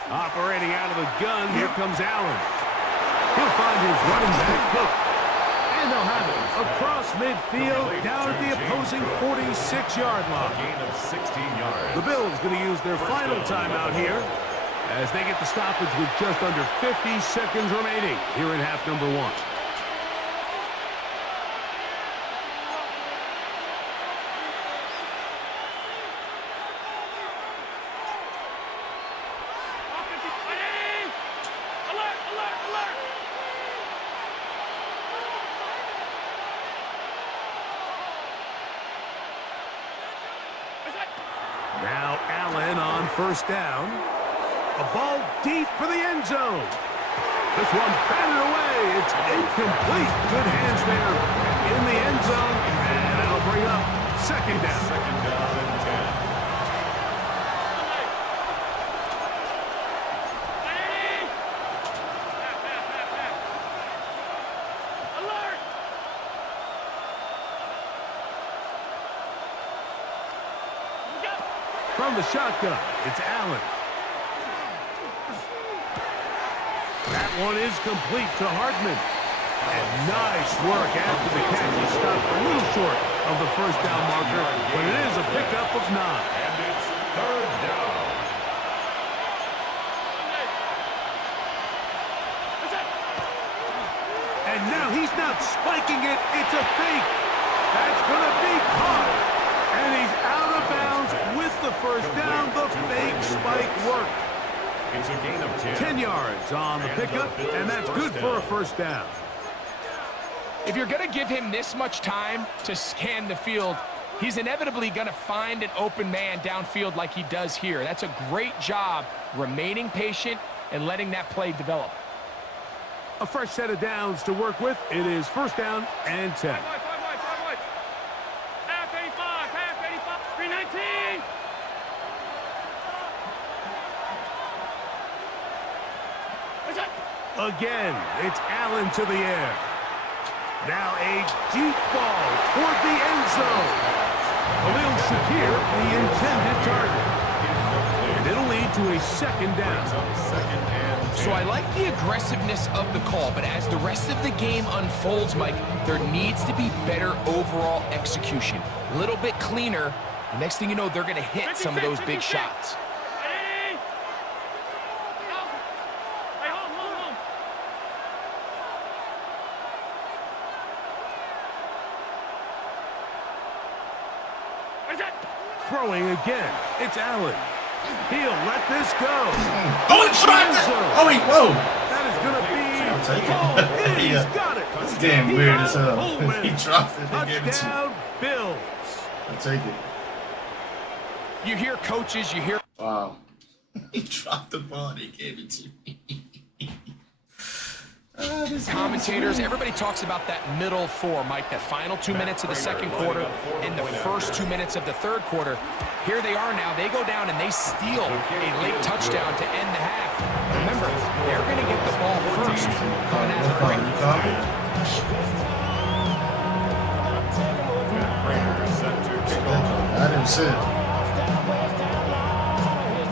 Operating out of the gun, here comes Allen. He'll find his running back, Cook. And they'll have it across midfield, down at the opposing 46-yard line. Gain of 16 yards. The Bills going to use their final timeout here as they get the stoppage with just under 50 seconds remaining here in half number 1. Now Allen on first down. A ball deep for the end zone. This one batted away. It's incomplete. Good hands there in the end zone. And that'll bring up second down. Second down and 10. From the shotgun, it's Allen. That one is complete to Hardman. And nice work after the catch. He stopped a little short of the first down marker, but it is a pickup of 9. And it's third down. And now he's not spiking it. It's a fake. That's going to be caught. And he's out of bounds with the first down. The fake spike worked. It's a gain of 10. 10 yards on the pickup, and that's good for a first down. If you're going to give him this much time to scan the field, he's inevitably going to find an open man downfield like he does here. That's a great job remaining patient and letting that play develop. A fresh set of downs to work with. It is first down and 10. Half 85, 319. Again, it's Allen to the air. Now a deep ball toward the end zone. Khalil Shakir, the intended target. And it'll lead to a second down. So I like the aggressiveness of the call, but as the rest of the game unfolds, Mike, there needs to be better overall execution. A little bit cleaner. The next thing you know, they're going to hit some of those big shots. Throwing again, it's Allen. He'll let this go. Oh, he dropped it! Oh, whoa! That is going to be... I'll take it. Oh, he's Yeah. got it. This game weird as hell. Coleman. He dropped it and gave it to me. Touchdown, Bills. I'll take it. You hear coaches, you hear... Wow. He dropped the ball and he gave it to me. Commentators, everybody talks about that middle four, Mike, the final 2 minutes of the second quarter and the first 2 minutes of the third quarter. Here they are now. They go down and they steal a late touchdown to end the half. Remember, they're going to get the ball first coming out of the break. I didn't see it.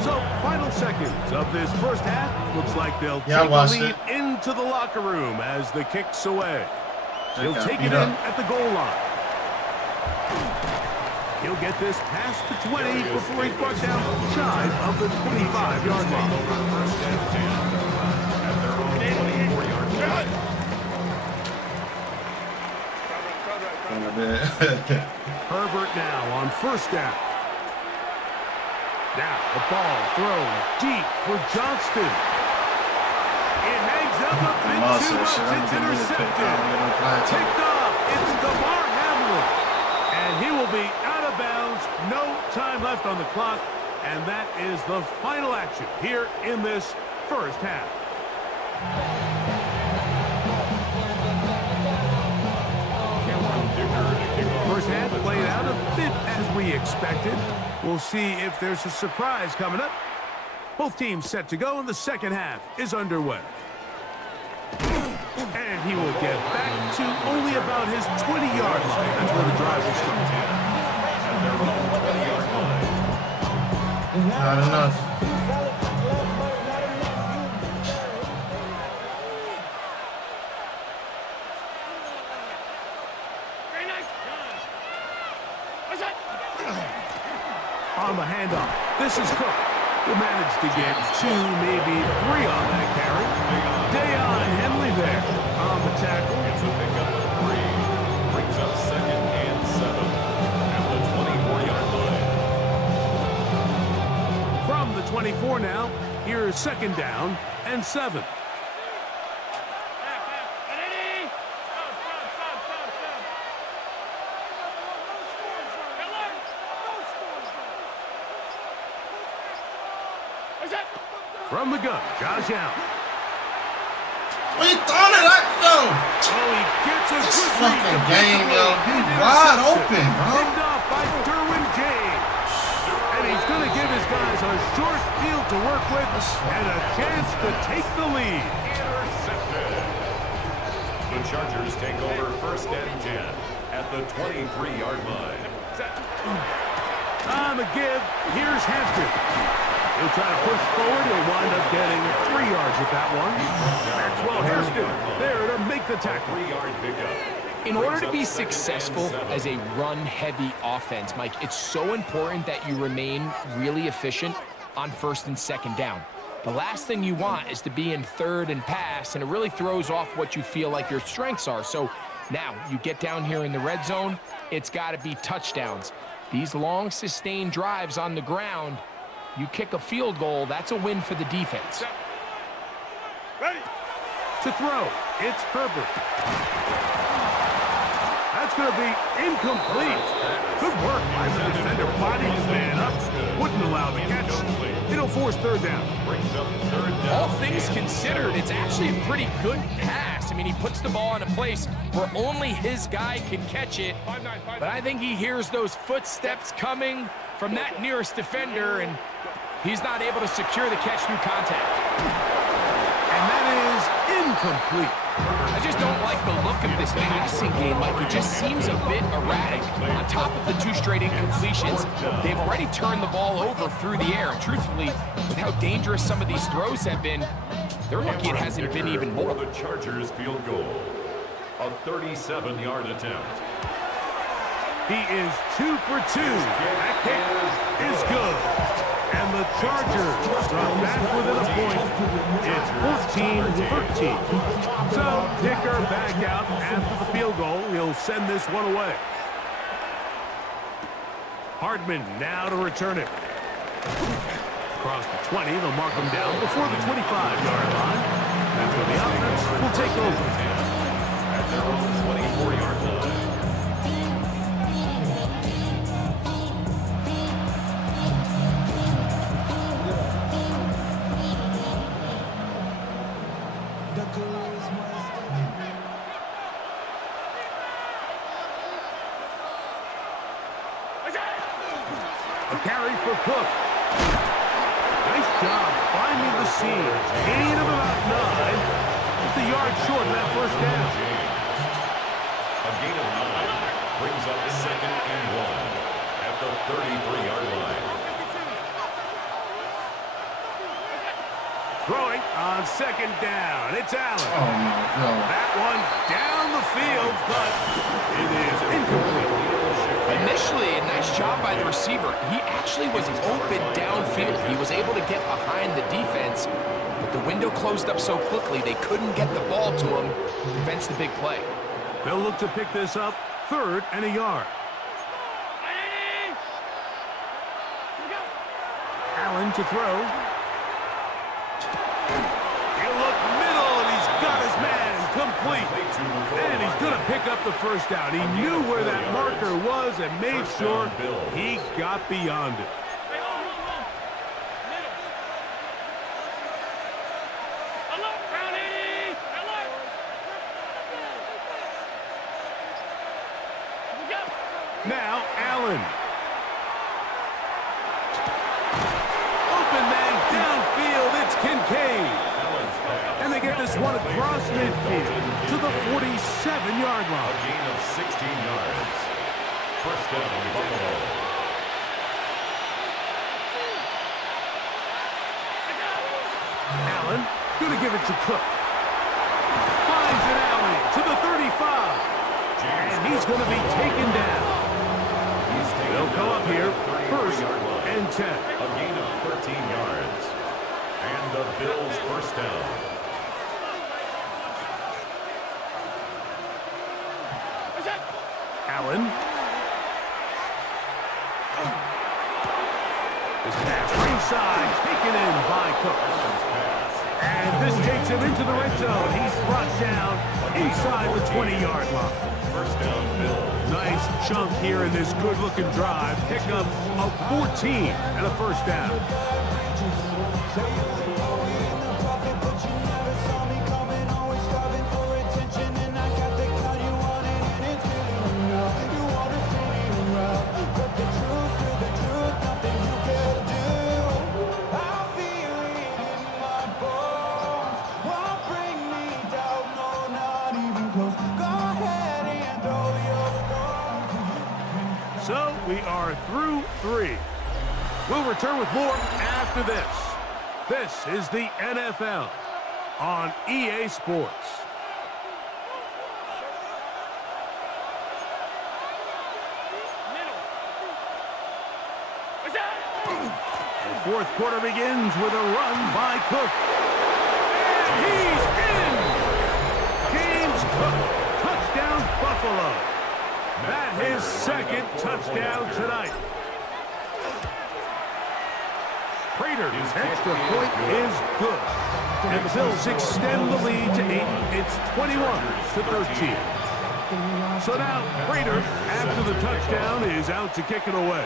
So, final seconds of this first half. Looks like they'll Yeah, I take the watched lead it. into the locker room as the kick's away. He'll got take beat it up. in at the goal line. He'll get this past the 20 before he's brought down shy of the 25-yard line. Herbert now on first down. Now the ball thrown deep for Johnston. It hangs up a bit too much. It's intercepted. Picked off. It's DeMar Hamlin. And he will be out of bounds. No time left on the clock. And that is the final action here in this first half. First half played out a bit as we expected. We'll see if there's a surprise coming up. Both teams set to go, and the second half is underway. And he will get back to only about his 20-yard line. That's where the drive will start. Not enough. On the handoff, this is Cook. Will manage to get 2, maybe 3 on that carry. Dayon Henley there on the tackle. It's a pickup of 3. Brings up second and 7 at the 24-yard line. From the 24 now, here's second down and 7. From the gun, Josh Allen. Well, he thrown it like, yo. Oh, he gets a This good fucking read. game, yo. He And wide intercepts it. open, bro. Picked off by Derwin James. And he's going to give his guys a short field to work with and a chance to take the lead. Intercepted. The Chargers take over first and 10 at the 23-yard line. On the give, here's Hampton. He'll try to push forward. He'll wind up getting 3 yards with that one. Maxwell Hairston there to make the tackle. 3-yard pickup. In order to be successful as a run-heavy offense, Mike, it's so important that you remain really efficient on 1st and 2nd down. The last thing you want is to be in 3rd and pass, and it really throws off what you feel like your strengths are. So now you get down here in the red zone, it's got to be touchdowns. These long, sustained drives on the ground, you kick a field goal, that's a win for the defense. Ready. To throw, it's Herbert. That's going to be incomplete. Good work by the defender. Bodied his man up. Wouldn't allow the catch. It'll force 3rd down. Brings up 3rd down. All things considered, it's actually a pretty good pass. I mean, he puts the ball in a place where only his guy can catch it. But I think he hears those footsteps coming from that nearest defender, and he's not able to secure the catch through contact. And that is incomplete. I just don't like the look of this passing game, Mike. It just seems a bit erratic. On top of the 2 straight incompletions, they've already turned the ball over through the air. And truthfully, with how dangerous some of these throws have been, they're lucky it hasn't been even more. For the Chargers field goal. A 37-yard attempt. He is 2 for 2. That kick is good. And the Chargers drop back within a point. It's 14-13. So, Dicker back out after the field goal. He'll send this one away. Hardman now to return it. Across the 20, they'll mark him down before the 25-yard line. That's where the offense will take over. At their own 24-yard line. A carry for Cook. Nice job finding the seam. Gain of about 9. Just a yard short of that 1st down. A gain of 9 brings up 2nd and 1 at the 33-yard line. Throwing on 2nd down. It's Allen. Oh, no. That one down the field, but it is incomplete. Initially, a nice job by the receiver. He actually was open downfield. He was able to get behind the defense, but the window closed up so quickly they couldn't get the ball to him. Prevents the big play. They'll look to pick this up 3rd and a yard. Allen to throw. He'll look middle, and he's got his man complete. And he's going to pick up the 1st down. He knew where that marker was and made sure he got beyond it. Now, Allen. Open man downfield. It's Kincaid. And they get this one across midfield to the 47-yard A line. gain of 16 yards. 1st down, Buffalo. Allen going to give it to Cook. Finds an alley to the 35. And he's going to be taken down. They'll come up here 1st and 10. A gain of 13 yards. And the Bills 1st down. Allen. This pass ringside, taken in by Cook. And this takes him into the red zone. He's brought down inside the 20-yard line. 1st down, Bills. Nice chunk here in this good-looking drive. Pickup of 14 and a 1st down. So We are through 3. We'll return with more after this. This is the NFL on EA Sports. The fourth quarter begins with a run by Cook. And he's in! James Cook, touchdown Buffalo. That his second touchdown tonight. Prater's extra point is good. And the Bills extend the lead to 8. It's 21-13. So now Prater, after the touchdown, is out to kick it away.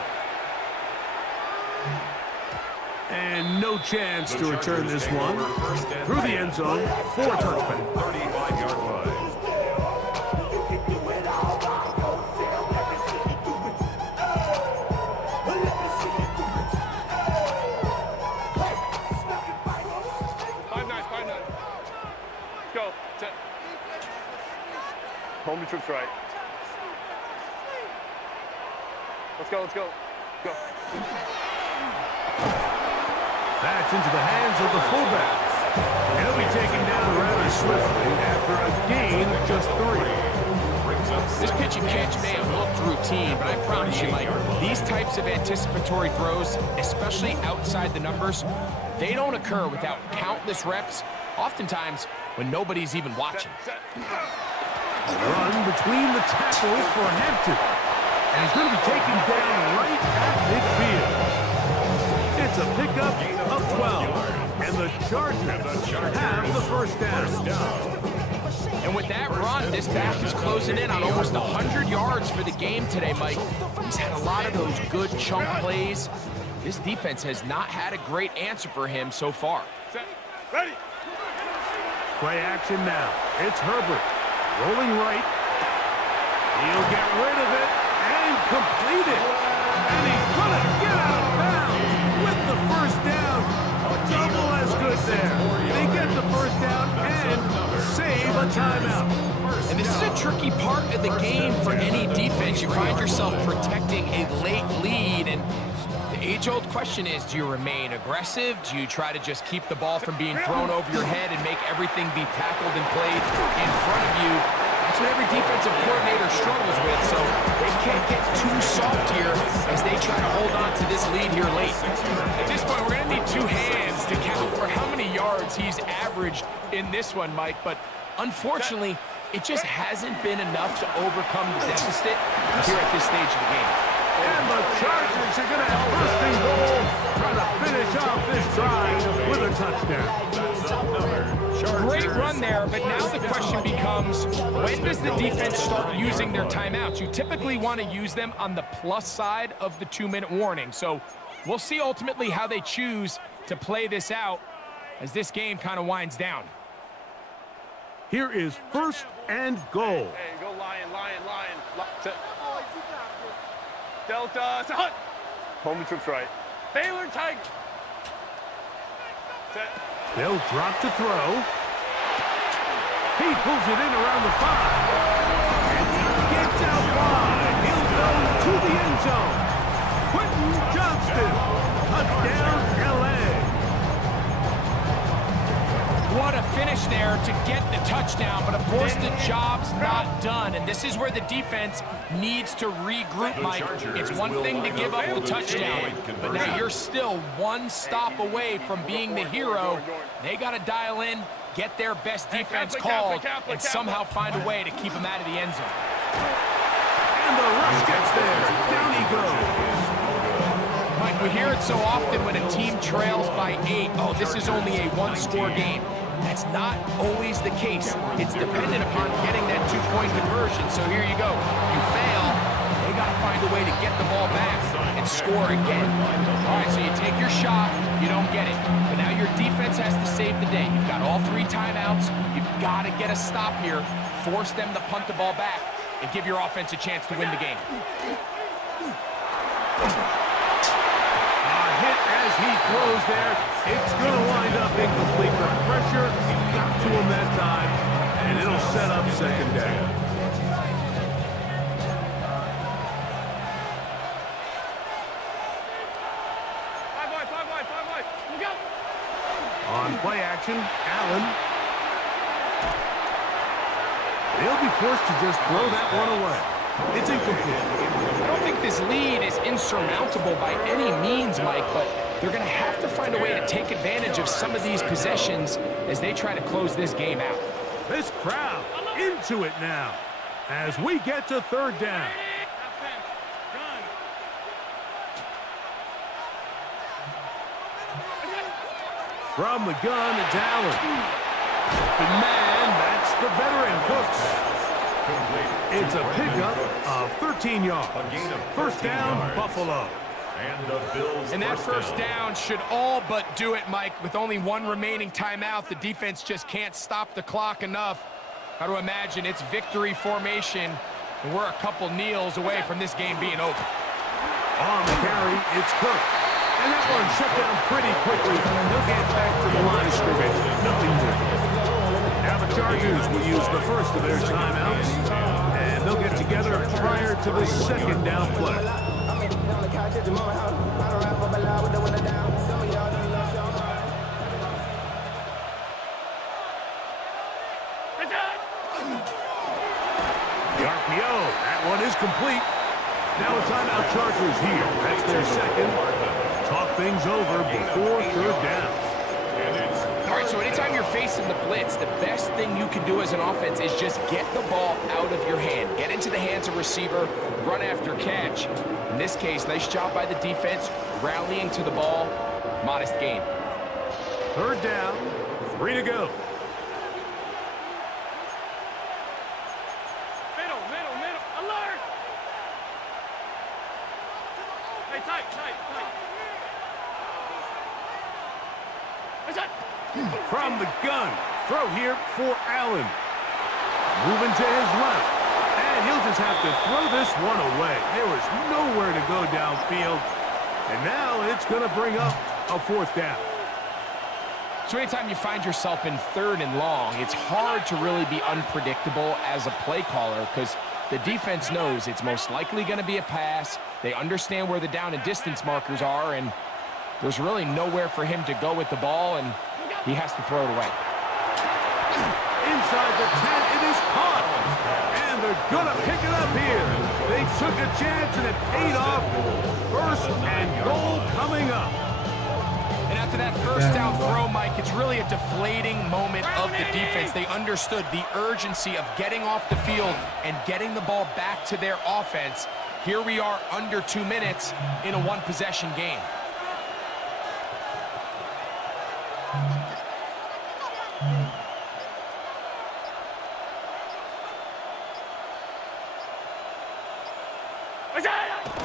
And no chance to return this one. Through the end zone for a touchback. 35-yard line. Go. Set. Home to troops right. Let's go, let's go. Go. That's into the hands of the fullback. He'll be taken down rather swiftly after a gain of just 3. This pitch and catch may have looked routine, but I promise you, Mike, these types of anticipatory throws, especially outside the numbers, they don't occur without countless reps, oftentimes when nobody's even watching. A run between the tackles for Hampton. And he's going to be taken down right at midfield. It's a pickup of 12. And the Chargers have the first down. And with that run, this back is closing in on almost 100 yards for the game today, Mike. He's had a lot of those good chunk plays. This defense has not had a great answer for him so far. Set. Ready. Play action now. It's Herbert. Rolling right. He'll get rid of it and complete it. And he's going to get out of bounds with the first down. Double as good there. They get the first down and save a timeout. And this is a tricky part of the game for any defense. You find yourself protecting a late lead, and the age-old question is, do you remain aggressive? Do you try to just keep the ball from being thrown over your head and make everything be tackled and played in front of you? That's what every defensive coordinator struggles with, so they can't get too soft here as they try to hold on to this lead here late. At this point, we're going to need 2 hands to count for how many yards he's averaged in this one, Mike, but unfortunately, it just hasn't been enough to overcome the deficit here at this stage of the game. And the Chargers are going to have first and goal, trying to finish off this drive with a touchdown. Great run there, but now the question becomes, when does the defense start using their timeouts? You typically want to use them on the plus side of the 2-minute warning. So we'll see ultimately how they choose to play this out as this game kind of winds down. Here is first and goal. Hey, go lion, lion, lion. Set. Delta, set. Home to troops right. Baylor Tiger. Set. They'll drop to throw. He pulls it in around the 5. And he gets out wide. He'll go to the end zone. Quentin Johnston. Touchdown, L.A. What a finish there to get the touchdown, but of course the job's not done, and this is where the defense needs to regroup, Mike. It's one thing to give up the touchdown, but now you're still one stop away from being the hero. They got to dial in, get their best defense called, and somehow find a way to keep them out of the end zone. And the rush gets there. Down he goes. Mike, we hear it so often when a team trails by 8. Oh, this is only a one-score game. That's not always the case. It's dependent upon getting that 2-point conversion. So here you go. You fail, they got to find a way to get the ball back and score again. All right, so you take your shot, you don't get it. But now your defense has to save the day. You've got all 3 timeouts. You've got to get a stop here, force them to punt the ball back, and give your offense a chance to win the game. Hit as he throws there. It's going to wind up incomplete. The pressure got to him that time, and it'll set up second down. play action. Allen. They'll be forced to just throw that one away. It's incomplete. I don't think this lead is insurmountable by any means, Mike, but they're going to have to find a way to take advantage of some of these possessions as they try to close this game out. This crowd into it now as we get to third down. From the gun, it's Allen. Open man, that's the veteran Cooks. It's a pickup of 13 yards. First down, Buffalo. And that first down should all but do it, Mike. With only one remaining timeout, the defense just can't stop the clock enough. Got to imagine it's victory formation, and we're a couple kneels away from this game being over. On the carry, it's Cook. And that one shut down pretty quickly. They'll get back to the line of scrimmage. Nothing new. Now the Chargers will use the first of their timeouts, and they'll get together prior to the second down play. The RPO, that one is complete. Now a timeout Chargers here. That's their second. Talk things over before third down. All right, so anytime you're facing the blitz, the best thing you can do as an offense is just get the ball out of your hand. Get into the hands of receiver, run after catch. In this case, nice job by the defense, rallying to the ball. Modest gain. Third down, 3 to go. Middle, alert! Hey, tight. From the gun, throw here for Allen. Moving to his left, and he'll just have to throw this one away. There was nowhere to go downfield, and now it's going to bring up a fourth down. So anytime you find yourself in third and long, it's hard to really be unpredictable as a play caller because the defense knows it's most likely going to be a pass. They understand where the down and distance markers are, and there's really nowhere for him to go with the ball, and he has to throw it away. Inside the 10, it is caught. And they're going to pick it up here. They took a chance, and it paid off. First and goal coming up. And after that first down throw, Mike, it's really a deflating moment of the defense. They understood the urgency of getting off the field and getting the ball back to their offense. Here we are under 2 minutes in a one-possession game.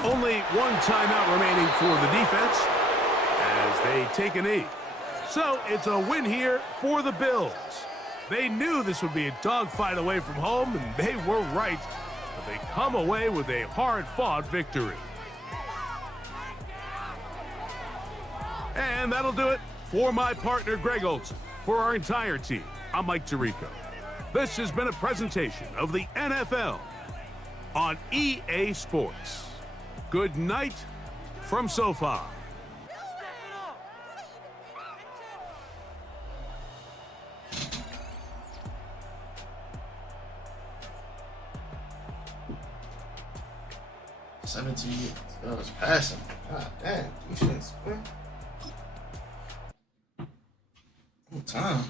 Only one timeout remaining for the defense as they take a knee. So it's a win here for the Bills. They knew this would be a dogfight away from home, and they were right. But they come away with a hard-fought victory. And that'll do it for my partner, Greg Olson. For our entire team, I'm Mike Tirico. This has been a presentation of the NFL on EA Sports. Good night from SoFi. That was passing. God damn, defense, man. Time.